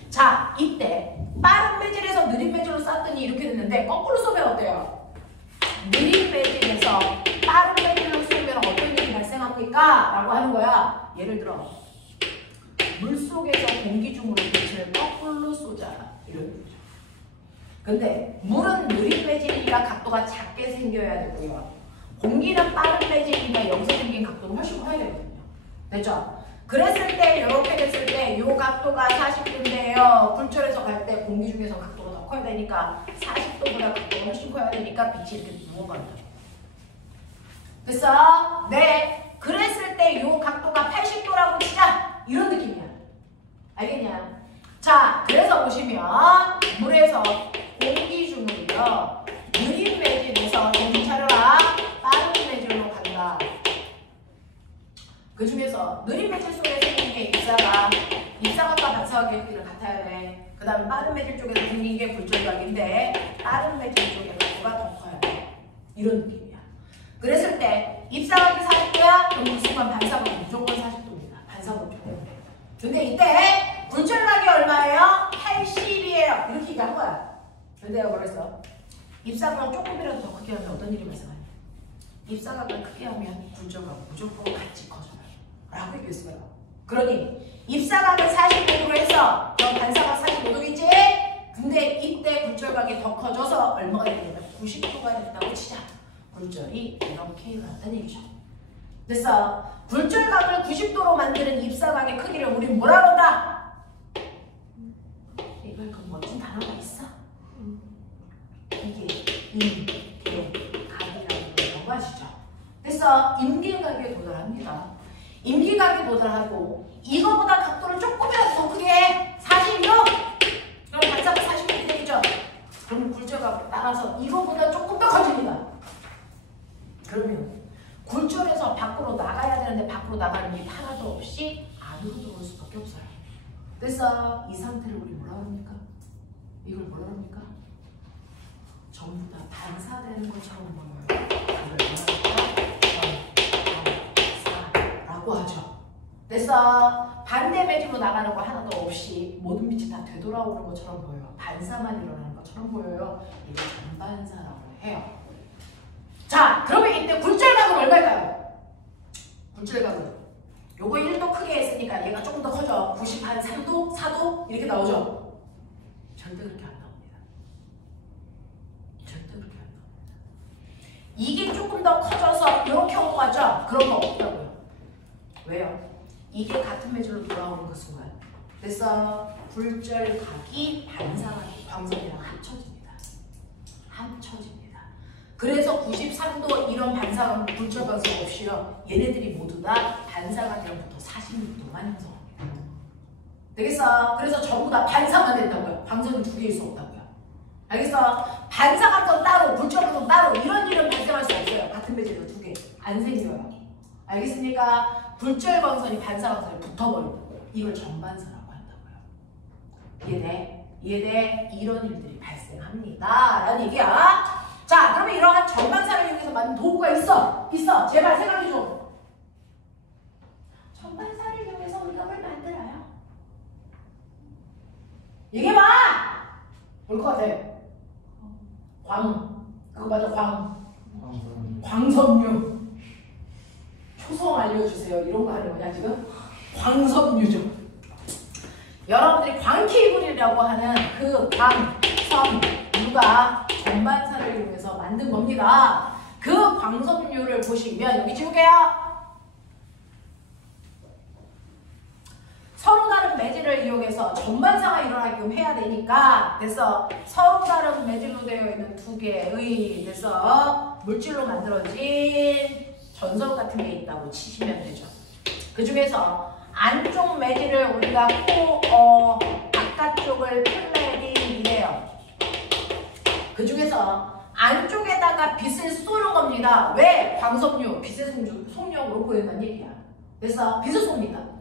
자, 이때 빠른 매질에서 느린 매질로 쐈더니 이렇게 됐는데 거꾸로 쏘면 어때요? 느린 매질에서 빠른 매질로 쏘면 어떤 일이 발생합니까? 라고 하는 거야. 예를 들어 물속에서 공기 중으로 빛을 거꾸로 쏘자. 이런 거죠. 근데 물은 느린 매질이니까 각도가 작게 생겨야 되고요. 공기는 빠른 매질이니까 여기서 생긴 각도는 훨씬 커야 되거든요. 됐죠? 그랬을 때 이렇게 됐을 때 이 각도가 40도인데요. 굴절해서 갈 때 공기 중에서 각도가 더 커야 되니까 40도보다 각도가 훨씬 커야 되니까 빛이 이렇게 누워간다. 됐어? 네. 그랬을 때 이 각도가 80도라고 치자. 이런 느낌이야. 알겠냐? 자, 그래서 보시면 물에서 공기 중으로요. 느린 매질에서 정신 차려라. 빠른 매질로 간다. 그 중에서 느린 매질 속에 생긴 게 입사각과 반사각의 크기는 같아야 돼. 그 다음에 빠른 매질 쪽에서 생긴 게 굴절각인데 빠른 매질 쪽의 각도가 더 커야 돼. 이런 느낌이야. 그랬을 때 입사각이 40도야? 그럼 그 순간 반사각은 무조건 어떤 일이 발생하냐. 입사각을 크게 하면 굴절각 무조건 같이 커져요. 라고 얘기했어요. 그러니 입사각을 45도로 해서 그럼 반사각 45도겠지? 근데 이때 굴절각이 더 커져서 얼마가 되냐면 90도가 됐다고 치자. 굴절이 이렇게 일어났다는 얘기죠. 그래서 굴절각을 90도로 만드는 입사각의 크기를 우리 뭐라고 한다? 이걸 그 멋진 단어가 있어. 이게 임계각이라는 거 아시죠? 그래서 임계각에 도달합니다. 임계각에 도달하고 이거보다 각도를 조금이라도 더 크게 해. 46! 그럼 반사각 46이 되겠죠? 그럼 굴절각을 따라서 이거보다 조금 더 커집니다. 그러면 굴절에서 밖으로 나가야 되는데 밖으로 나가는 게 하나도 없이 안으로 들어올 수밖에 없어요. 그래서 이 상태를 우리 뭐라고 합니까? 이걸 뭐라고 합니까? 전부 다 반사되는 것처럼 보여요. 이걸 반사라고 하죠. 그래서 반대 매질로 나가는 거 하나도 없이 모든 빛이 다 되돌아오는 것처럼 보여요. 반사만 일어나는 것처럼 보여요. 이걸 전반사라고 해요. 자, 그러면 이때 굴절각은 얼마일까요? 굴절각은 요거 1도 크게 했으니까 얘가 조금 더 커져. 90 한 3도? 4도? 이렇게 나오죠? 절대 그렇게 안 나옵니다. 절대 그렇게 안 나옵니다. 이게 조금 더 커져서 이렇게 오고 가죠? 그런 거 없다고요. 왜요? 이게 같은 매질로 돌아오는 그 순간. 그래서 굴절각이 반사각이 광선이랑 합쳐집니다. 합쳐집니다. 그래서 93도 이런 반사각 굴절광선 없이요. 얘네들이 모두 다 반사각이랑부터 46도만 형성합니다. 되겠어? 그래서 전부 다 반사만 된다고요. 광선은 두 개일 수 없다고요. 알겠어? 반사각도 따로 굴절광선 따로 이런 일은 발생할 수 없어요. 같은 배제로 두 개. 안 생겨요. 알겠습니까? 굴절광선이 반사광선에 붙어버리고 이걸 전반사라고 한다고요. 이해돼? 이해돼? 이런 일들이 발생합니다. 라는 얘기야. 자, 그러면 이러한 전반사를 이용해서 만든 도구가 있어. 있어. 제발 생각해줘. 전반사를 이용해서 우리가 뭘 만들어요? 얘기해봐! 뭘 것 같아? 그거 맞아, 광섬유. 초성 알려주세요. 이런 거 하는 거냐, 지금? 광섬유죠. 여러분들이 광케이블이라고 하는 그 광섬유가 전반사를 이용해서 만든 겁니다. 그 광섬유를 보시면 여기 지울게요. 서로 다른 매질을 이용해서 전반사가 일어나게끔 해야 되니까 그래서 서로 다른 매질로 되어 있는 두 개의 그래서 물질로 만들어진 전선 같은 게 있다고 치시면 되죠. 그 중에서 안쪽 매질을 우리가 바깥쪽을 플레딩이래요. 그 중에서 안쪽에다가 빛을 쏘는 겁니다. 왜? 광섬유, 빛의 속력으로 보낸다는 얘기야. 그래서 빛을 쏩니다.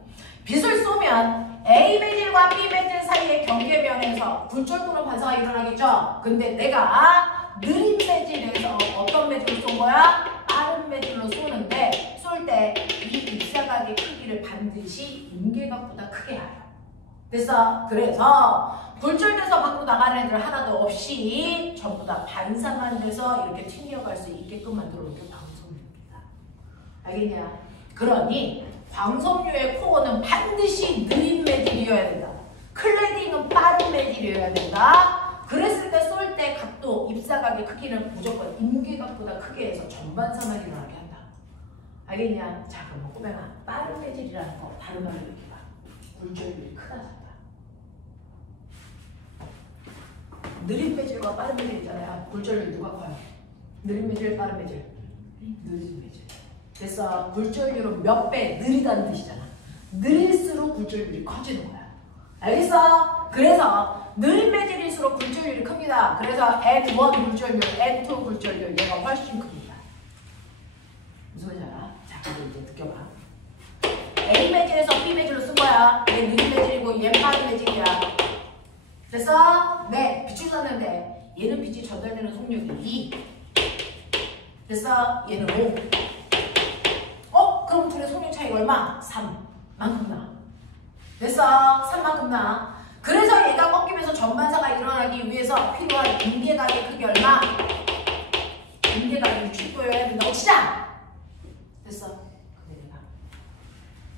빛을 쏘면 A 매질과 B 매질 사이의 경계면에서 굴절 또는 반사가 일어나겠죠? 근데 내가 느린 매질에서 어떤 매질로 쏜 거야? 빠른 매질로 쏘는데 쏠 때 이 입사각의 크기를 반드시 임계각보다 크게 해요. 그래서 굴절돼서 밖으로 나가는 애들 하나도 없이 전부 다 반사만 돼서 이렇게 튕겨갈 수 있게끔 만들어 놓은 게 광섬유입니다. 알겠냐? 그러니 광섬유의 코어는 반드시 느린 매질이어야 된다. 클레딩은 빠른 매질이어야 된다. 그랬을 때 쏠 때 각도, 입사각의 크기는 무조건 임계각보다 크게 해서 전반사만 일어나게 한다. 알겠냐? 자, 그럼 꼬맹아, 빠른 매질이라는 거 다른 말로 얘기해봐. 굴절율이 크다 작다. 느린 매질과 빠른 매질 있잖아요. 굴절율 누가 커요? 느린 매질, 빠른 매질? 느린 매질. 그래서 굴절율은 몇 배 느리다는 뜻이잖아. 느릴수록 굴절율이 커지는 거야. 알겠어? 그래서 느린 매질일수록 굴절율이 큽니다. 그래서 N1 굴절율, N2 굴절율 얘가 훨씬 큽니다. 무슨 소리야? 자, 그럼 이제 느껴봐. A 매질에서 B 매질로 쓴 거야. 얘 느린 매질이고 얘 빠른 매질이야. 그래서 네, 빛을 쐈는데 얘는 빛이 전달되는 속력이 2. 그래서 얘는 5. 그럼 둘의 속력 차이가 얼마? 3만큼 나. 그래서 3만큼 나. 그래서 얘가 꺾이면서 전반사가 일어나기 위해서 필요한 임계각의 크기 얼마? 임계각이 60도여야 된다고 치자. 됐어. 근데 내가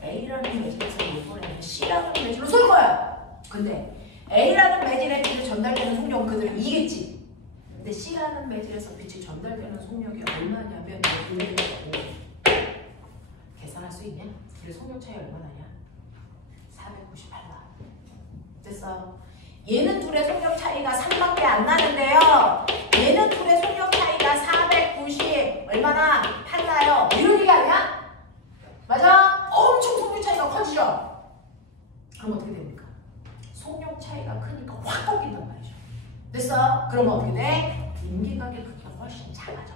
A라는 매질에서 이번에는 C라는 매질로 쏠 거야. 근데 A라는 매질에 빛이 전달되는 속력은 그대로 2겠지. 근데 C라는 매질에서 빛이 전달되는 속력이 얼마냐면 계산할 수 있냐? 그 속력 차이 얼마나냐? 498라. 됐어. 얘는 둘의 속력 차이가 3밖에 안 나는데요. 얘는 둘의 속력 차이가 490 얼마나 달라요? 이런 얘기 아니야? 맞아? 엄청 속력 차이가 커지죠? 그럼 어떻게 됩니까? 속력 차이가 크니까 확 꺾인단 말이죠. 됐어? 그러면 어떻게 돼? 임계각의 크기가 훨씬 작아져.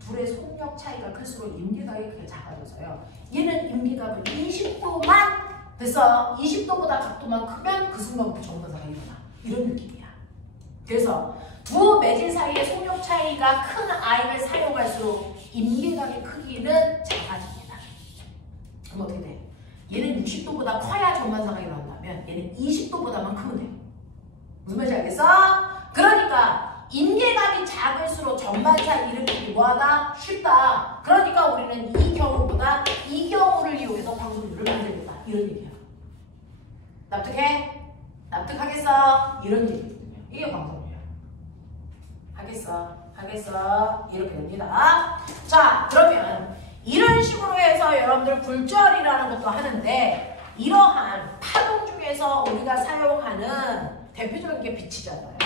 둘의 속력 차이가 클수록 임계각의 크기가 작아져서요. 얘는 임계각을 20도만 됐어. 20도보다 각도만 크면 그 순간부터 정반사가 일어나. 이런 느낌이야. 그래서 두 매질 사이의 속력 차이가 큰 I를 사용할수록 임계각의 크기는 작아집니다. 그럼 어떻게 돼? 얘는 60도보다 커야 정반사가 일어난다면 얘는 20도보다만 크면 돼. 무슨 말인지 알겠어? 그러니까 임계각이 작을수록 전반사 일으키기 뭐하다? 쉽다. 그러니까 우리는 이 경우보다 이 경우를 이용해서 방송률을 만들겠다. 이런 얘기야. 납득해? 납득하겠어? 이런 얘기거든요. 이게 방송률이야. 하겠어? 하겠어? 이렇게 됩니다. 자, 그러면 이런 식으로 해서 여러분들 굴절이라는 것도 하는데 이러한 파동 중에서 우리가 사용하는 대표적인 게 빛이잖아요.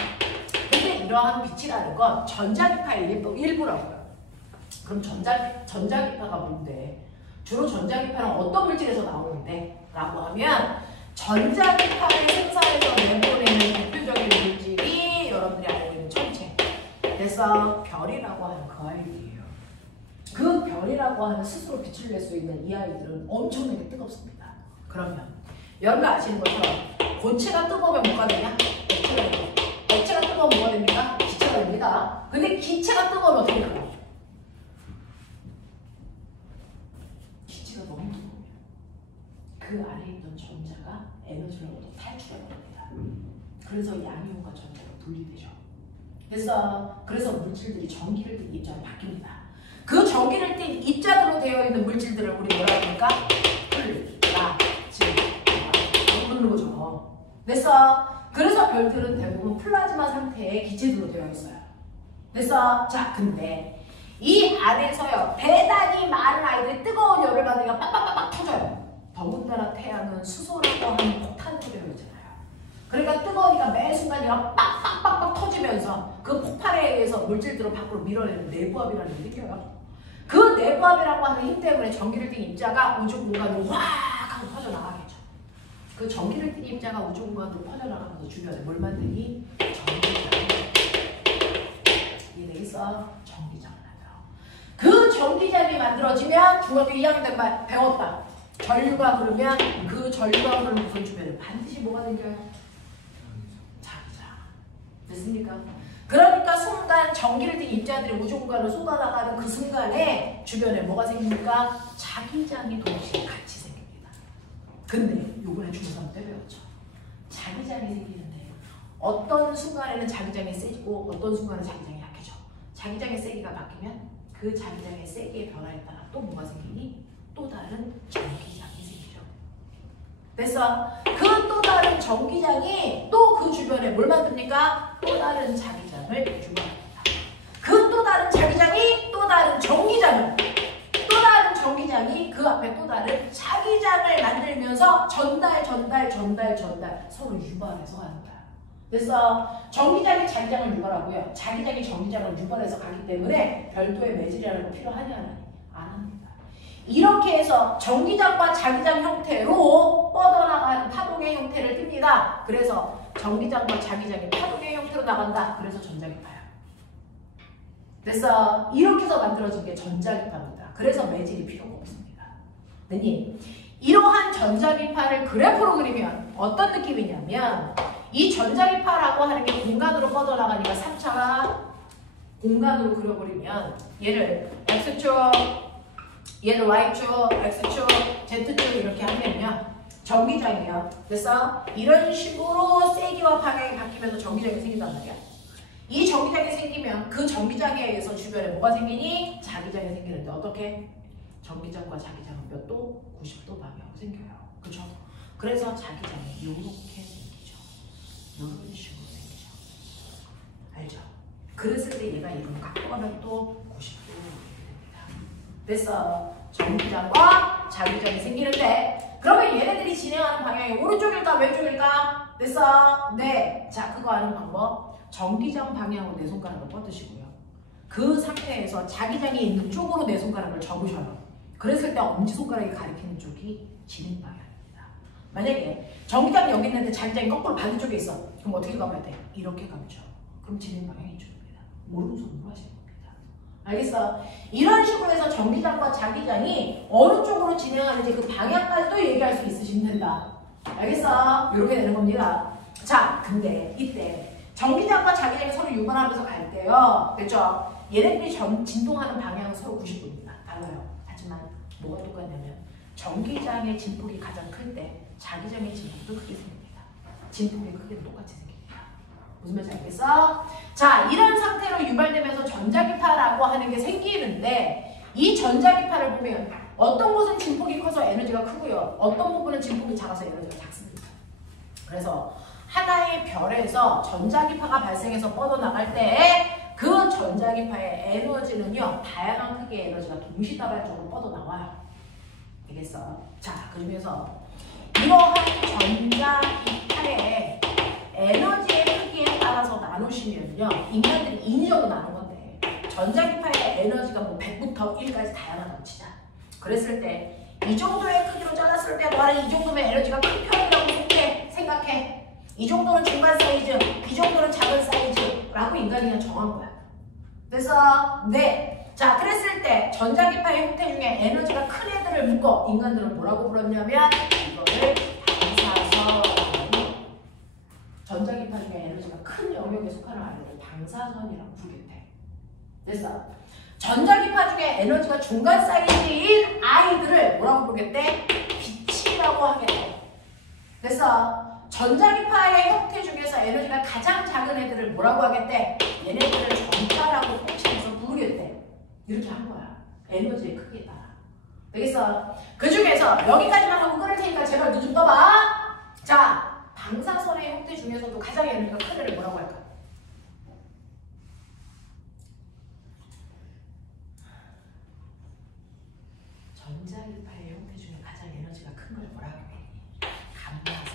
근데 이러한 빛이라는 건 전자기파의 일부라고요. 그럼 전자기파가 뭔데? 주로 전자기파는 어떤 물질에서 나오는데? 라고 하면 전자기파를 생산해서 내보내는 대표적인 물질이 여러분들이 알고 있는 천체. 그래서 별이라고 하는 그 아이들이에요. 그 별이라고 하는 스스로 빛을 낼 수 있는 이 아이들은 엄청나게 뜨겁습니다. 그러면 여러분들 아시는 것처럼 고체가 뜨거우면 뭐가 되냐? 액체가 되고 액체가 뜨거우면 뭐가 됩니까? 기체가 됩니다. 근데 기체가 뜨거우면 어떻게 될까요? 기체가 너무 뜨거우면 그 안에 있던 전자가 에너지를 얻어 탈출해버립니다. 그래서 양이온과 전자가 분리되죠. 그래서 물질들이 전기를 띤 입자로 바뀝니다. 그 전기를 띤 입자들로 되어 있는 물질들을 우리 뭐라 합니까? 부르는 거죠. 됐어? 그래서 별들은 대부분 플라즈마 상태의 기체들로 되어 있어요. 됐어? 자, 근데 이 안에서요 대단히 많은 아이들이 뜨거운 열을 받으니까 빡빡빡빡 터져요. 더군다나 태양은 수소라고 하는 폭탄으로 되어 있잖아요. 그러니까 뜨거우니까 매 순간 얘가 빡빡빡빡 터지면서 그 폭발에 의해서 물질들을 밖으로 밀어내는 내부압이라는 걸 느껴요. 그 내부압이라고 하는 힘 때문에 전기를 띤 입자가 우주 공간으로 확 하고 퍼져나가겠죠. 그 전기를 띤 입자가 우주 공간으로 퍼져나가면서 주변에 뭘 만드니? 전기장을. 이해되겠어? 전기장을 만들어. 그 전기장이 만들어지면 중학교 2학년 때 배웠다. 전류가 흐르면 그 전류가 흐르는 무슨 주변에 반드시 뭐가 생겨요? 자기장. 됐습니까? 그러니까 순간 전기를 띤 입자들이 우주 공간으로 쏟아나가는 그 순간에 주변에 뭐가 생깁니까? 자기장이 동시에 같이 생깁니다. 근데 요번에 중3 때 배웠죠. 자기장이 생기는데 어떤 순간에는 자기장이 세지고 어떤 순간은 자기장이 약해져. 자기장의 세기가 바뀌면 그 자기장의 세기의 변화에 따라 또 뭐가 생기니? 또 다른 전기장이 생기죠. 됐어? 그 또 다른 전기장이 또 그 주변에 뭘 만듭니까? 또 다른 자기장을 유발합니다. 그 또 다른 자기장이 또 다른 전기장을 그 앞에 또 다른 자기장을 만들면서 전달 서로 유발해서 가는 거야. 그래서 전기장이 자기장을 유발하고요. 자기장이 전기장을 유발해서 가기 때문에 별도의 매질이라는 거 필요하냐 안 합니다. 이렇게 해서 전기장과 자기장 형태로 뻗어나가는 파동의 형태를 띱니다. 그래서 전기장과 자기장이 파동의 형태로 나간다. 그래서 전자기파야. 그래서 이렇게 해서 만들어진 게 전자기파입니다. 그래서 매질이 필요가 없습니다. 네, 이러한 전자기파를 그래프로 그리면 어떤 느낌이냐면 이 전자기파라고 하는 게 공간으로 뻗어나가니까 3차가 공간으로 그려버리면 얘를 X축, 얘를 Y축, X축, Z축 이렇게 하면요. 전기장이에요. 그래서 이런 식으로 세기와 방향이 바뀌면서 전기장이 생긴단 말이야. 이 전기장이 생기면 그 전기장에 의해서 주변에 뭐가 생기니? 자기장이 생기는데 어떻게? 전기장과 자기장은 몇 도? 90도 방향으로 생겨요. 그렇죠? 그래서 자기장이 이렇게 생기죠. 이런 식으로 생기죠. 알죠? 그랬을 때 얘가 이런 각도가 몇 도? 90도 됩니다. 됐어. 전기장과 자기장이 생기는데 그러면 얘네들이 진행하는 방향이 오른쪽일까 왼쪽일까? 됐어? 네. 자, 그거 아는 방법. 전기장 방향으로 내 손가락을 뻗으시고요. 그 상태에서 자기장이 있는 쪽으로 내 손가락을 접으셔요. 그랬을 때 엄지손가락이 가리키는 쪽이 진행 방향입니다. 만약에 전기장이 여기 있는데 자기장이 거꾸로 반대쪽에 있어. 그럼 어떻게 가면 돼? 이렇게 가죠. 그럼 진행 방향이 이쪽입니다. 오른손으로 하시는 겁니다. 알겠어? 이런 식으로 해서 전기장과 자기장이 어느 쪽으로 진행하는지 그 방향까지도 얘기할 수 있으시면 된다. 알겠어? 이렇게 되는 겁니다. 자, 근데 이때 전기장과 자기장이 서로 유발하면서 갈 때요. 됐죠? 얘네들이 진동하는 방향은 서로 90도입니다. 달라요. 하지만 뭐가 똑같냐면 전기장의 진폭이 가장 클 때 자기장의 진폭도 크게 생깁니다. 진폭의 크기도 똑같이 생깁니다. 무슨 말인지 알겠어? 자, 이런 상태로 유발되면서 전자기파라고 하는 게 생기는데 이 전자기파를 보면 어떤 곳은 진폭이 커서 에너지가 크고요. 어떤 부분은 진폭이 작아서 에너지가 작습니다. 그래서 하나의 별에서 전자기파가 발생해서 뻗어나갈 때 그 전자기파의 에너지는요. 다양한 크기의 에너지가 동시다발적으로 뻗어나와요. 알겠어? 자, 그 중에서 이러한 전자기파의 에너지의 크기에 따라서 나누시면요. 인간들이 2 정도 나눈 건데 전자기파의 에너지가 뭐 100부터 1까지 다양하다고 치자. 그랬을 때 이 정도의 크기로 잘랐을 때 너는 이 정도면 에너지가 큰 편이라고 생각해. 이 정도는 중간 사이즈, 이 정도는 작은 사이즈라고 인간이 그냥 정한 거야. 그래서 네. 자, 그랬을 때 전자기파의 형태 중에 에너지가 큰 애들을 묶어 인간들은 뭐라고 불렀냐면 이거를 방사선. 전자기파 중에 에너지가 큰 영역에 속하는 아이들을 방사선이라고 부르겠대. 됐어? 전자기파 중에 에너지가 중간 사이즈인 아이들을 뭐라고 부르겠대? 빛이라고 하겠대. 됐어? 전자기파의 형태 중에서 에너지가 가장 작은 애들을 뭐라고 하겠대? 얘네들을 전자라고 통칭해서 부르겠대. 이렇게 한 거야. 에너지의 크기에 따라. 알겠어? 그 중에서 여기까지만 하고 끊을 테니까 제발 눈 좀 떠봐. 자, 방사선의 형태 중에서도 가장 에너지가 큰 애를 뭐라고 할까? 전자기파의 형태 중에 가장 에너지가 큰 걸 뭐라고 해? 감마선.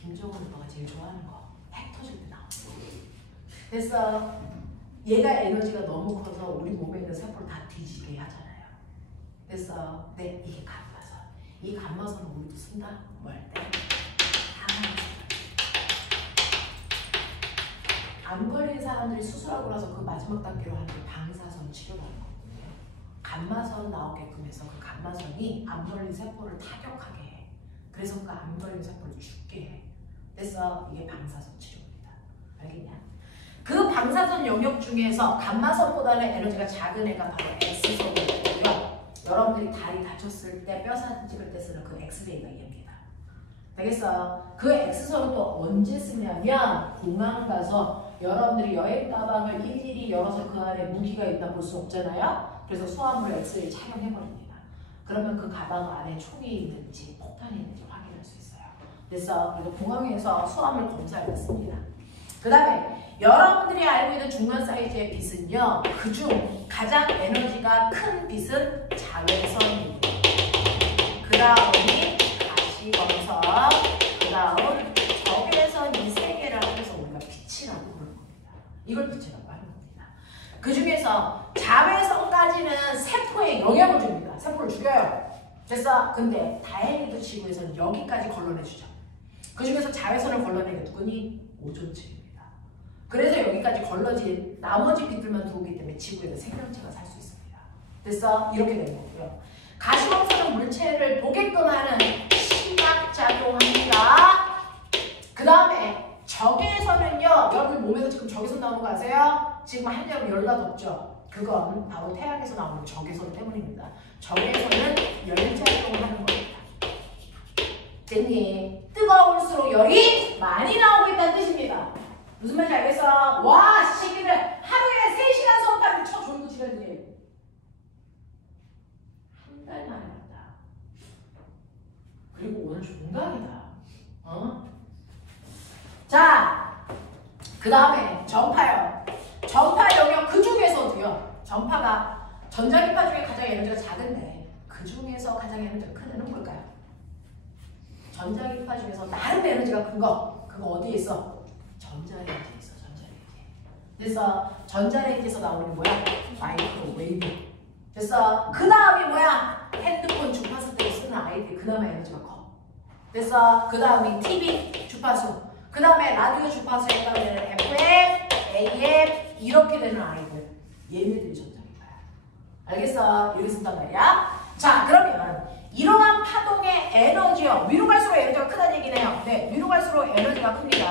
김정은 오빠가 제일 좋아하는 거. 핵 터질 때 나오는 거. 됐어. 얘가 에너지가 너무 커서 우리 몸에 있는 세포를 다 뒤지게 하잖아요. 됐어. 네, 이게 감마선. 이 감마선을 우리도 쓴다? 뭐 할 때? 암 걸린 사람들이 수술하고 나서 그 마지막 단계로 하는 게 방사선 치료라는 거거든요. 감마선 나오게끔 해서 그 감마선이 암 걸린 세포를 타격하게 해. 그래서 그 암 걸린 세포를 죽게 해. 그래서 이게 방사선 치료입니다. 알겠냐? 그 방사선 영역 중에서 감마선보다는 에너지가 작은 애가 바로 X선이고요. 여러분들이 다리 다쳤을 때 뼈 사진 찍을 때 쓰는 그 엑스레이가 얘입니다. 알겠어? 그 X선은 또 언제 쓰냐면 공항 가서 여러분들이 여행 가방을 일일이 열어서 그 안에 무기가 있다 볼 수 없잖아요. 그래서 수화물을 엑스레이 촬영해버립니다. 그러면 그 가방 안에 총이 있는지 폭탄이 있는지 확인할 수 있어요. 그래서 공항에서 수화물 검사를 했습니다. 그 다음에 여러분들이 알고 있는 중간 사이즈의 빛은요. 그중 가장 에너지가 큰 빛은 자외선입니다. 그 다음이 가시광선, 그 다음 적외선 이 세 개를 합해서 우리가 빛이라고 부르는 겁니다. 이걸 빛이라고 하는 겁니다. 그 중에서 자외선까지는 세포에 영향을 줍니다. 세포를 죽여요. 됐어? 근데 다행히도 지구에서는 여기까지 걸러내주죠. 그 중에서 자외선을 걸러내는 게 누구니? 오존층입니다. 그래서 여기까지 걸러진 나머지 빛들만 들어오기 때문에 지구에는 생명체가 살 수 있습니다. 됐어? 이렇게 되는 거고요. 가시광선은 물체를 보게끔 하는 시각작용합니다. 그 다음에 적외선은요. 여러분 몸에서 지금 적외선 나오는 거 아세요? 지금 한여름 열나덥죠? 그건 바로 태양에서 나오는 적외선 때문입니다. 적외선은 열작용을 하는 겁니다. 됐니? 뜨거울수록 열이 많이 나오고 있다는 뜻입니다. 종강이다. 자, 그 다음에 전파요. 전파 영역 그 중에서도요. 전파가 전자기파 중에 가장 에너지가 작은데 그 중에서 가장 에너지가 큰 애는 뭘까요? 전자기파 중에서 나름 에너지가 큰 거. 그거 어디에 있어? 전자레인지에 있어. 전자레인지. 그래서 전자레인지에서 나오는 뭐야? 마이크로웨이브. 그래서 그 다음이 뭐야? 핸드폰 주파수 때문에 쓰는 아이들이 그나마 에너지가 커. 그래서 그 다음이 TV 주파수. 그 다음에 라디오 주파수에 해당되는 FM, AM 이렇게 되는 아이들. 얘네들이 전자기파야. 알겠어? 이렇게 쓴단 말이야. 자, 그러면 이러한 파동의 에너지요. 위로 갈수록 에너지가 크다는 얘기네요. 네, 위로 갈수록 에너지가 큽니다.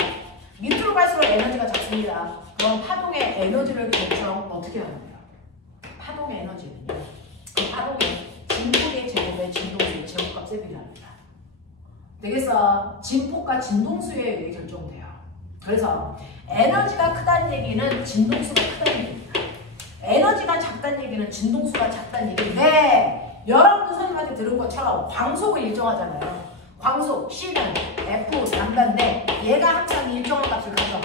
밑으로 갈수록 에너지가 작습니다. 그럼 파동의 에너지를 결정 어떻게 하는데요? 파동의 에너지는요. 그 파동의 진폭의 제곱에 진동수의 제곱값에 비례합니다. 그래서 진폭과 진동수에 의해 결정돼요. 그래서 에너지가 크다는 얘기는 진동수가 크다는 얘기입니다. 에너지가 작다는 얘기는 진동수가 작다는 얘기인데 여러분들 선생님한테 들은 것처럼 광속을 일정하잖아요. 광속 C는 F 람다인데 얘가 항상 일정한 값을 가져.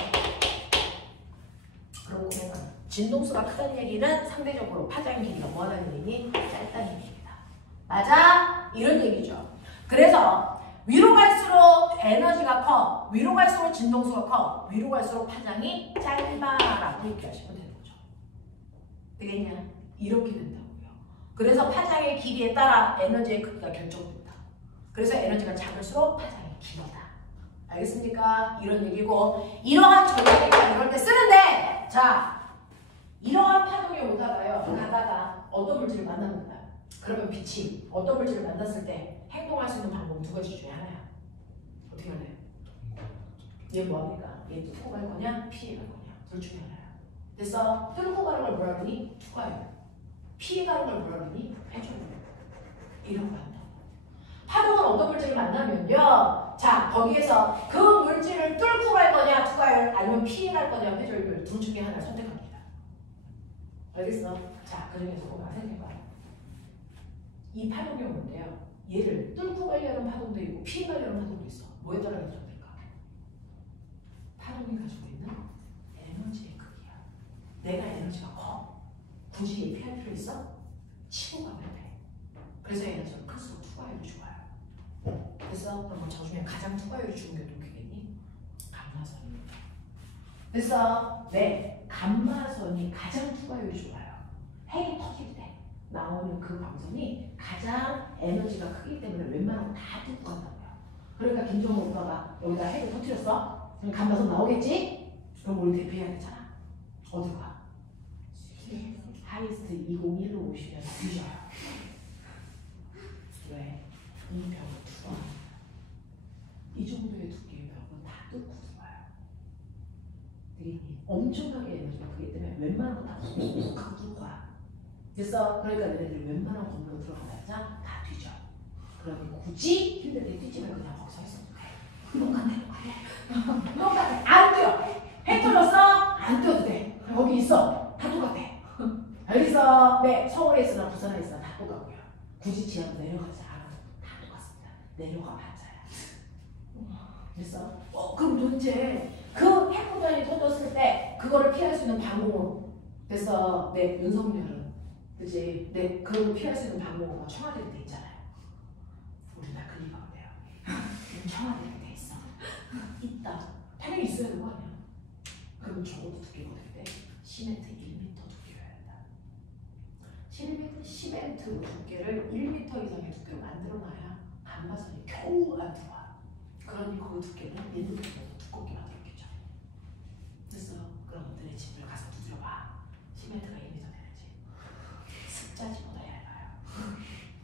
그러고 보면 진동수가 크다는 얘기는 상대적으로 파장의 길이가 뭐하다는 얘기? 짧다는 얘기입니다. 맞아? 이런 얘기죠. 그래서 위로 갈수록 에너지가 커. 위로 갈수록 진동수가 커. 위로 갈수록 파장이 짧아라고 얘기하시면 되는 거죠. 되겠냐? 이렇게 된다고요. 그래서 파장의 길이에 따라 에너지의 크기가 결정된다. 그래서 에너지가 작을수록 파장이 길다. 알겠습니까? 이런 얘기고 이러한 전자기파 이럴 때 쓰는데 자 이러한 파동이 오다가요. 가다가 어떤 물질을 만납니다. 그러면 빛이 어떤 물질을 만났을 때 행동할 수 있는 방법은 두 가지 중에 하나야. 어떻게 할래요? 얘 뭐합니까? 얘 뚫고 갈 거냐? 피해 갈 거냐? 둘 중에 하나야. 그래서 뚫고 가는 걸 뭐라 그러니? 투과예요. 피해 가는 걸 뭐라 그러니? 회전이에요. 이런 거 한다고. 파동은 어떤 물질을 만나면요. 자, 거기에서 그 물질을 뚫고 갈 거냐? 투과열 아니면 피해 갈 거냐? 회전율 둘 중에 하나를 선택합니다. 알겠어? 자, 그 중에서 뭐가 생겨봐. 이 파동이 오는데요. 얘를 뚫고 가려는 파동도 있고 피해 가려는 파동도 있어. 뭐에 따라 결정될까? 파동이 가지고 있는 에너지의 크기야. 내가 에너지가 커. 굳이 얘 피할 필요 있어? 치고 가면 돼. 그래서 에너지가 클수록 투과율이 좋아요. 그래서 그럼 저 중에 가장 투과율이 좋은 게 누구겠니? 감마선입니다. 그래서 네, 감마선이 가장 투과율이 좋아요. 핵이 터질 때 나오는 그 광선이 가장 에너지가 크기 때문에 웬만하면 다 뚫고 간다고요. 그러니까 김정은 오빠가 여기다 핵을 터뜨렸어? 그럼 감마선 나오겠지? 그럼 우리 대피해야 되잖아. 어디로 가? 하이스트 201로 오시면 뒤져요. 왜? 이 벽을 뚫어요. 이 정도의 두께의 벽은 다 뚫고 들어와요. 되겠니? 엄청나게 에너지가 크기 때문에 웬만한 거 다 뚫고 와. 그래서 그러니까 얘네들이 웬만한 건물로 들어가자 다 뒤져. 그러니 굳이 힘들 때 뛰지 말고 그냥 거기서 있어도 돼. 이건 같아. 안 뛰어. 해 터졌어? 안 뛰어도 돼. 거기 있어. 다 똑같아. 알겠어? 네, 서울에 있으나 부산에 있으나 다 똑같고요. 굳이 지하로 내려가지 않아도 다 똑같습니다. 내려가 맞아요. 그래서 그럼 도대체 그 핵폭탄이 터졌을 때 그거를 피할 수 있는 방법으로 그래서 네, 윤석열은 그치? 네, 그걸 피할 수 있는 방법으로 청와대에 돼 있잖아요. 우리 다 그 리가 어때요? 청와대에 돼 있어. 있다. 당연히 있어야 되는 거 아니야? 그럼 적어도 두께가 어떻게 돼? 시멘트 1m 두께여야 한다. 시멘트 두께를 1m 이상의 두께로 만들어놔야 감마선이 겨우 안 들어와. 그러니 그 두께는 얘네들보다 두껍게 만들었겠죠. 그래서 그럼 너네 집을 가서 두드려봐. 시멘트가 1m 되는지. 습자지보다 얇아요.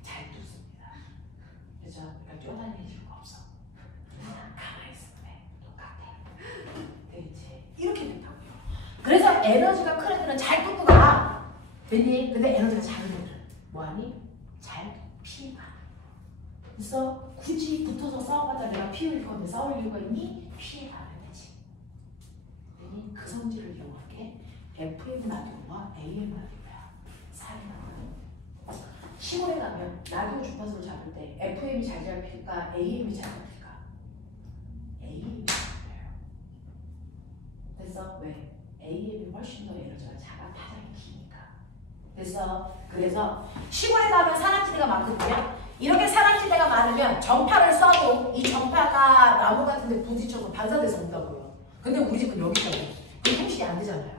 잘 뚫습니다. 그래서 그러니까 뛰어다닐 이유가 없어. 가만히 있으면 돼. 똑같아. 되겠지? 이렇게 된다고요. 그래서 에너지가 큰 애들은 잘 뚫고 가. 됐니? 근데 에너지가 작은 애들은 뭐하니? 잘 피해가. 그래서 굳이 붙어서 싸워봤자 내가 피 흘릴 건데 싸울 이유가 있니? 피해가면 되지. 됐니? 그 성질을 이용한 게 FM 라디오와 AM 라디오야. 사이라고. 시골에 가면 라디오 주파수를 잡을 때 FM이 잘 잡힐까? AM이 잘 잡힐까? AM이 잘 잡혀요. 됐어? 왜? AM이 훨씬 더 에너지가 작아, 파장이 기니까. 그래서 시골에 가면 산악지대가 많거든요. 이렇게 산악지대가 많으면 전파를 써도 이 전파가 나무 같은 데 부딪혀서 반사돼서 온다고요. 근데 우리 집은 여기잖아요. 그게 통신이 안 되잖아요.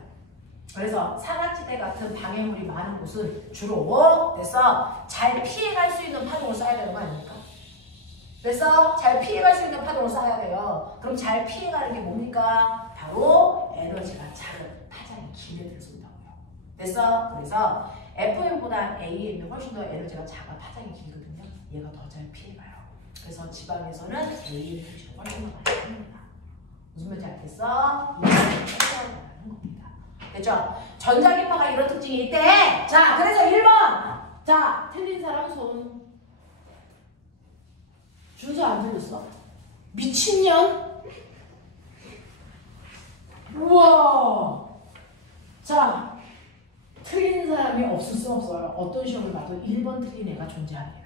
그래서 산악지대 같은 방해물이 많은 곳은 주로 그래서 잘 피해갈 수 있는 파동을 쏴야 되는 거 아닙니까? 그래서 잘 피해갈 수 있는 파동을 쏴야 돼요. 그럼 잘 피해가는 게 뭡니까? 바로 에너지가 작은 파장이 긴 애들을 쏜다고요. 그래서 FM보다 AM이 훨씬 더 에너지가 작아 파장이 길거든요. 얘가 더 잘 피해가요. 그래서 지방에서는 AM 표시가 훨씬 더 많이 씁니다. 무슨 말인지 알겠어? 이거는 말하는 겁니다. 됐죠? 전자기파가 이런 특징이 있대. 자, 그래서 1번. 자, 틀린 사람 손. 준서 안 틀렸어? 미친년? 우와. 자, 틀린 사람이 없을 수 없어요. 어떤 시험을 봐도 1번 틀린 애가 존재합니다.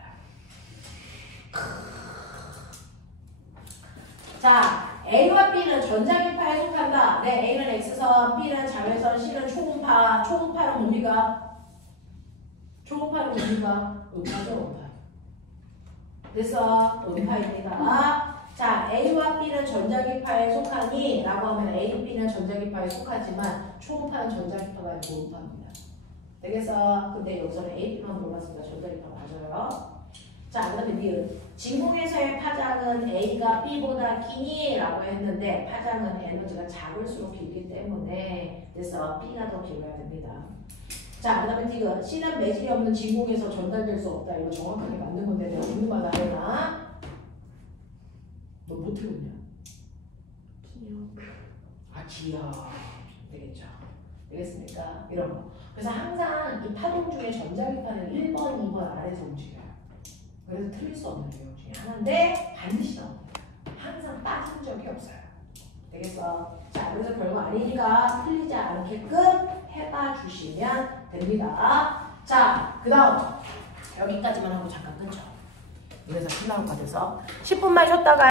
자, A와 B는 전자기파에 속한다. 네, A는 X선, B는 자외선, C는 초음파. 초음파는 뭡니까? 초음파는 뭡니까? 음파죠, 음파. 그래서 음파입니다. 자, A와 B는 전자기파에 속하니 라고 하면 A, B는 전자기파에 속하지만 초음파는 전자기파가 아니고 음파입니다. 되겠어? 근데 여기서는 A, B만 물어봤으니까 전자기파 맞아요. 자, 그다음에 니은 진공에서의 파장은 A가 B보다 기니? 라고 했는데 파장은 에너지가 작을수록 길기 때문에 그래서 B가 더 길어야 됩니다. 자, 그 다음에 디귿 C는 매질이 없는 진공에서 전달될 수 없다. 이거 정확하게 맞는 건데 내가 궁금하다 해나? 너 못 해봤냐? 기억. 되겠죠. 되겠습니까? 이런 거. 그래서 항상 이 파동 중에 전자기파는 1번, 2번 아래에서 움직여요. 그래서 틀릴 수 없는 내용 중에 하나인데 반드시 나옵니다. 항상 빠진 적이 없어요. 되겠어? 자, 그래서 별거 아니니까 틀리지 않게끔 해봐 주시면 됩니다. 자, 그 다음 여기까지만 하고 잠깐 끊죠. 그래서 끝나올 것 같아서 10분만 쉬었다가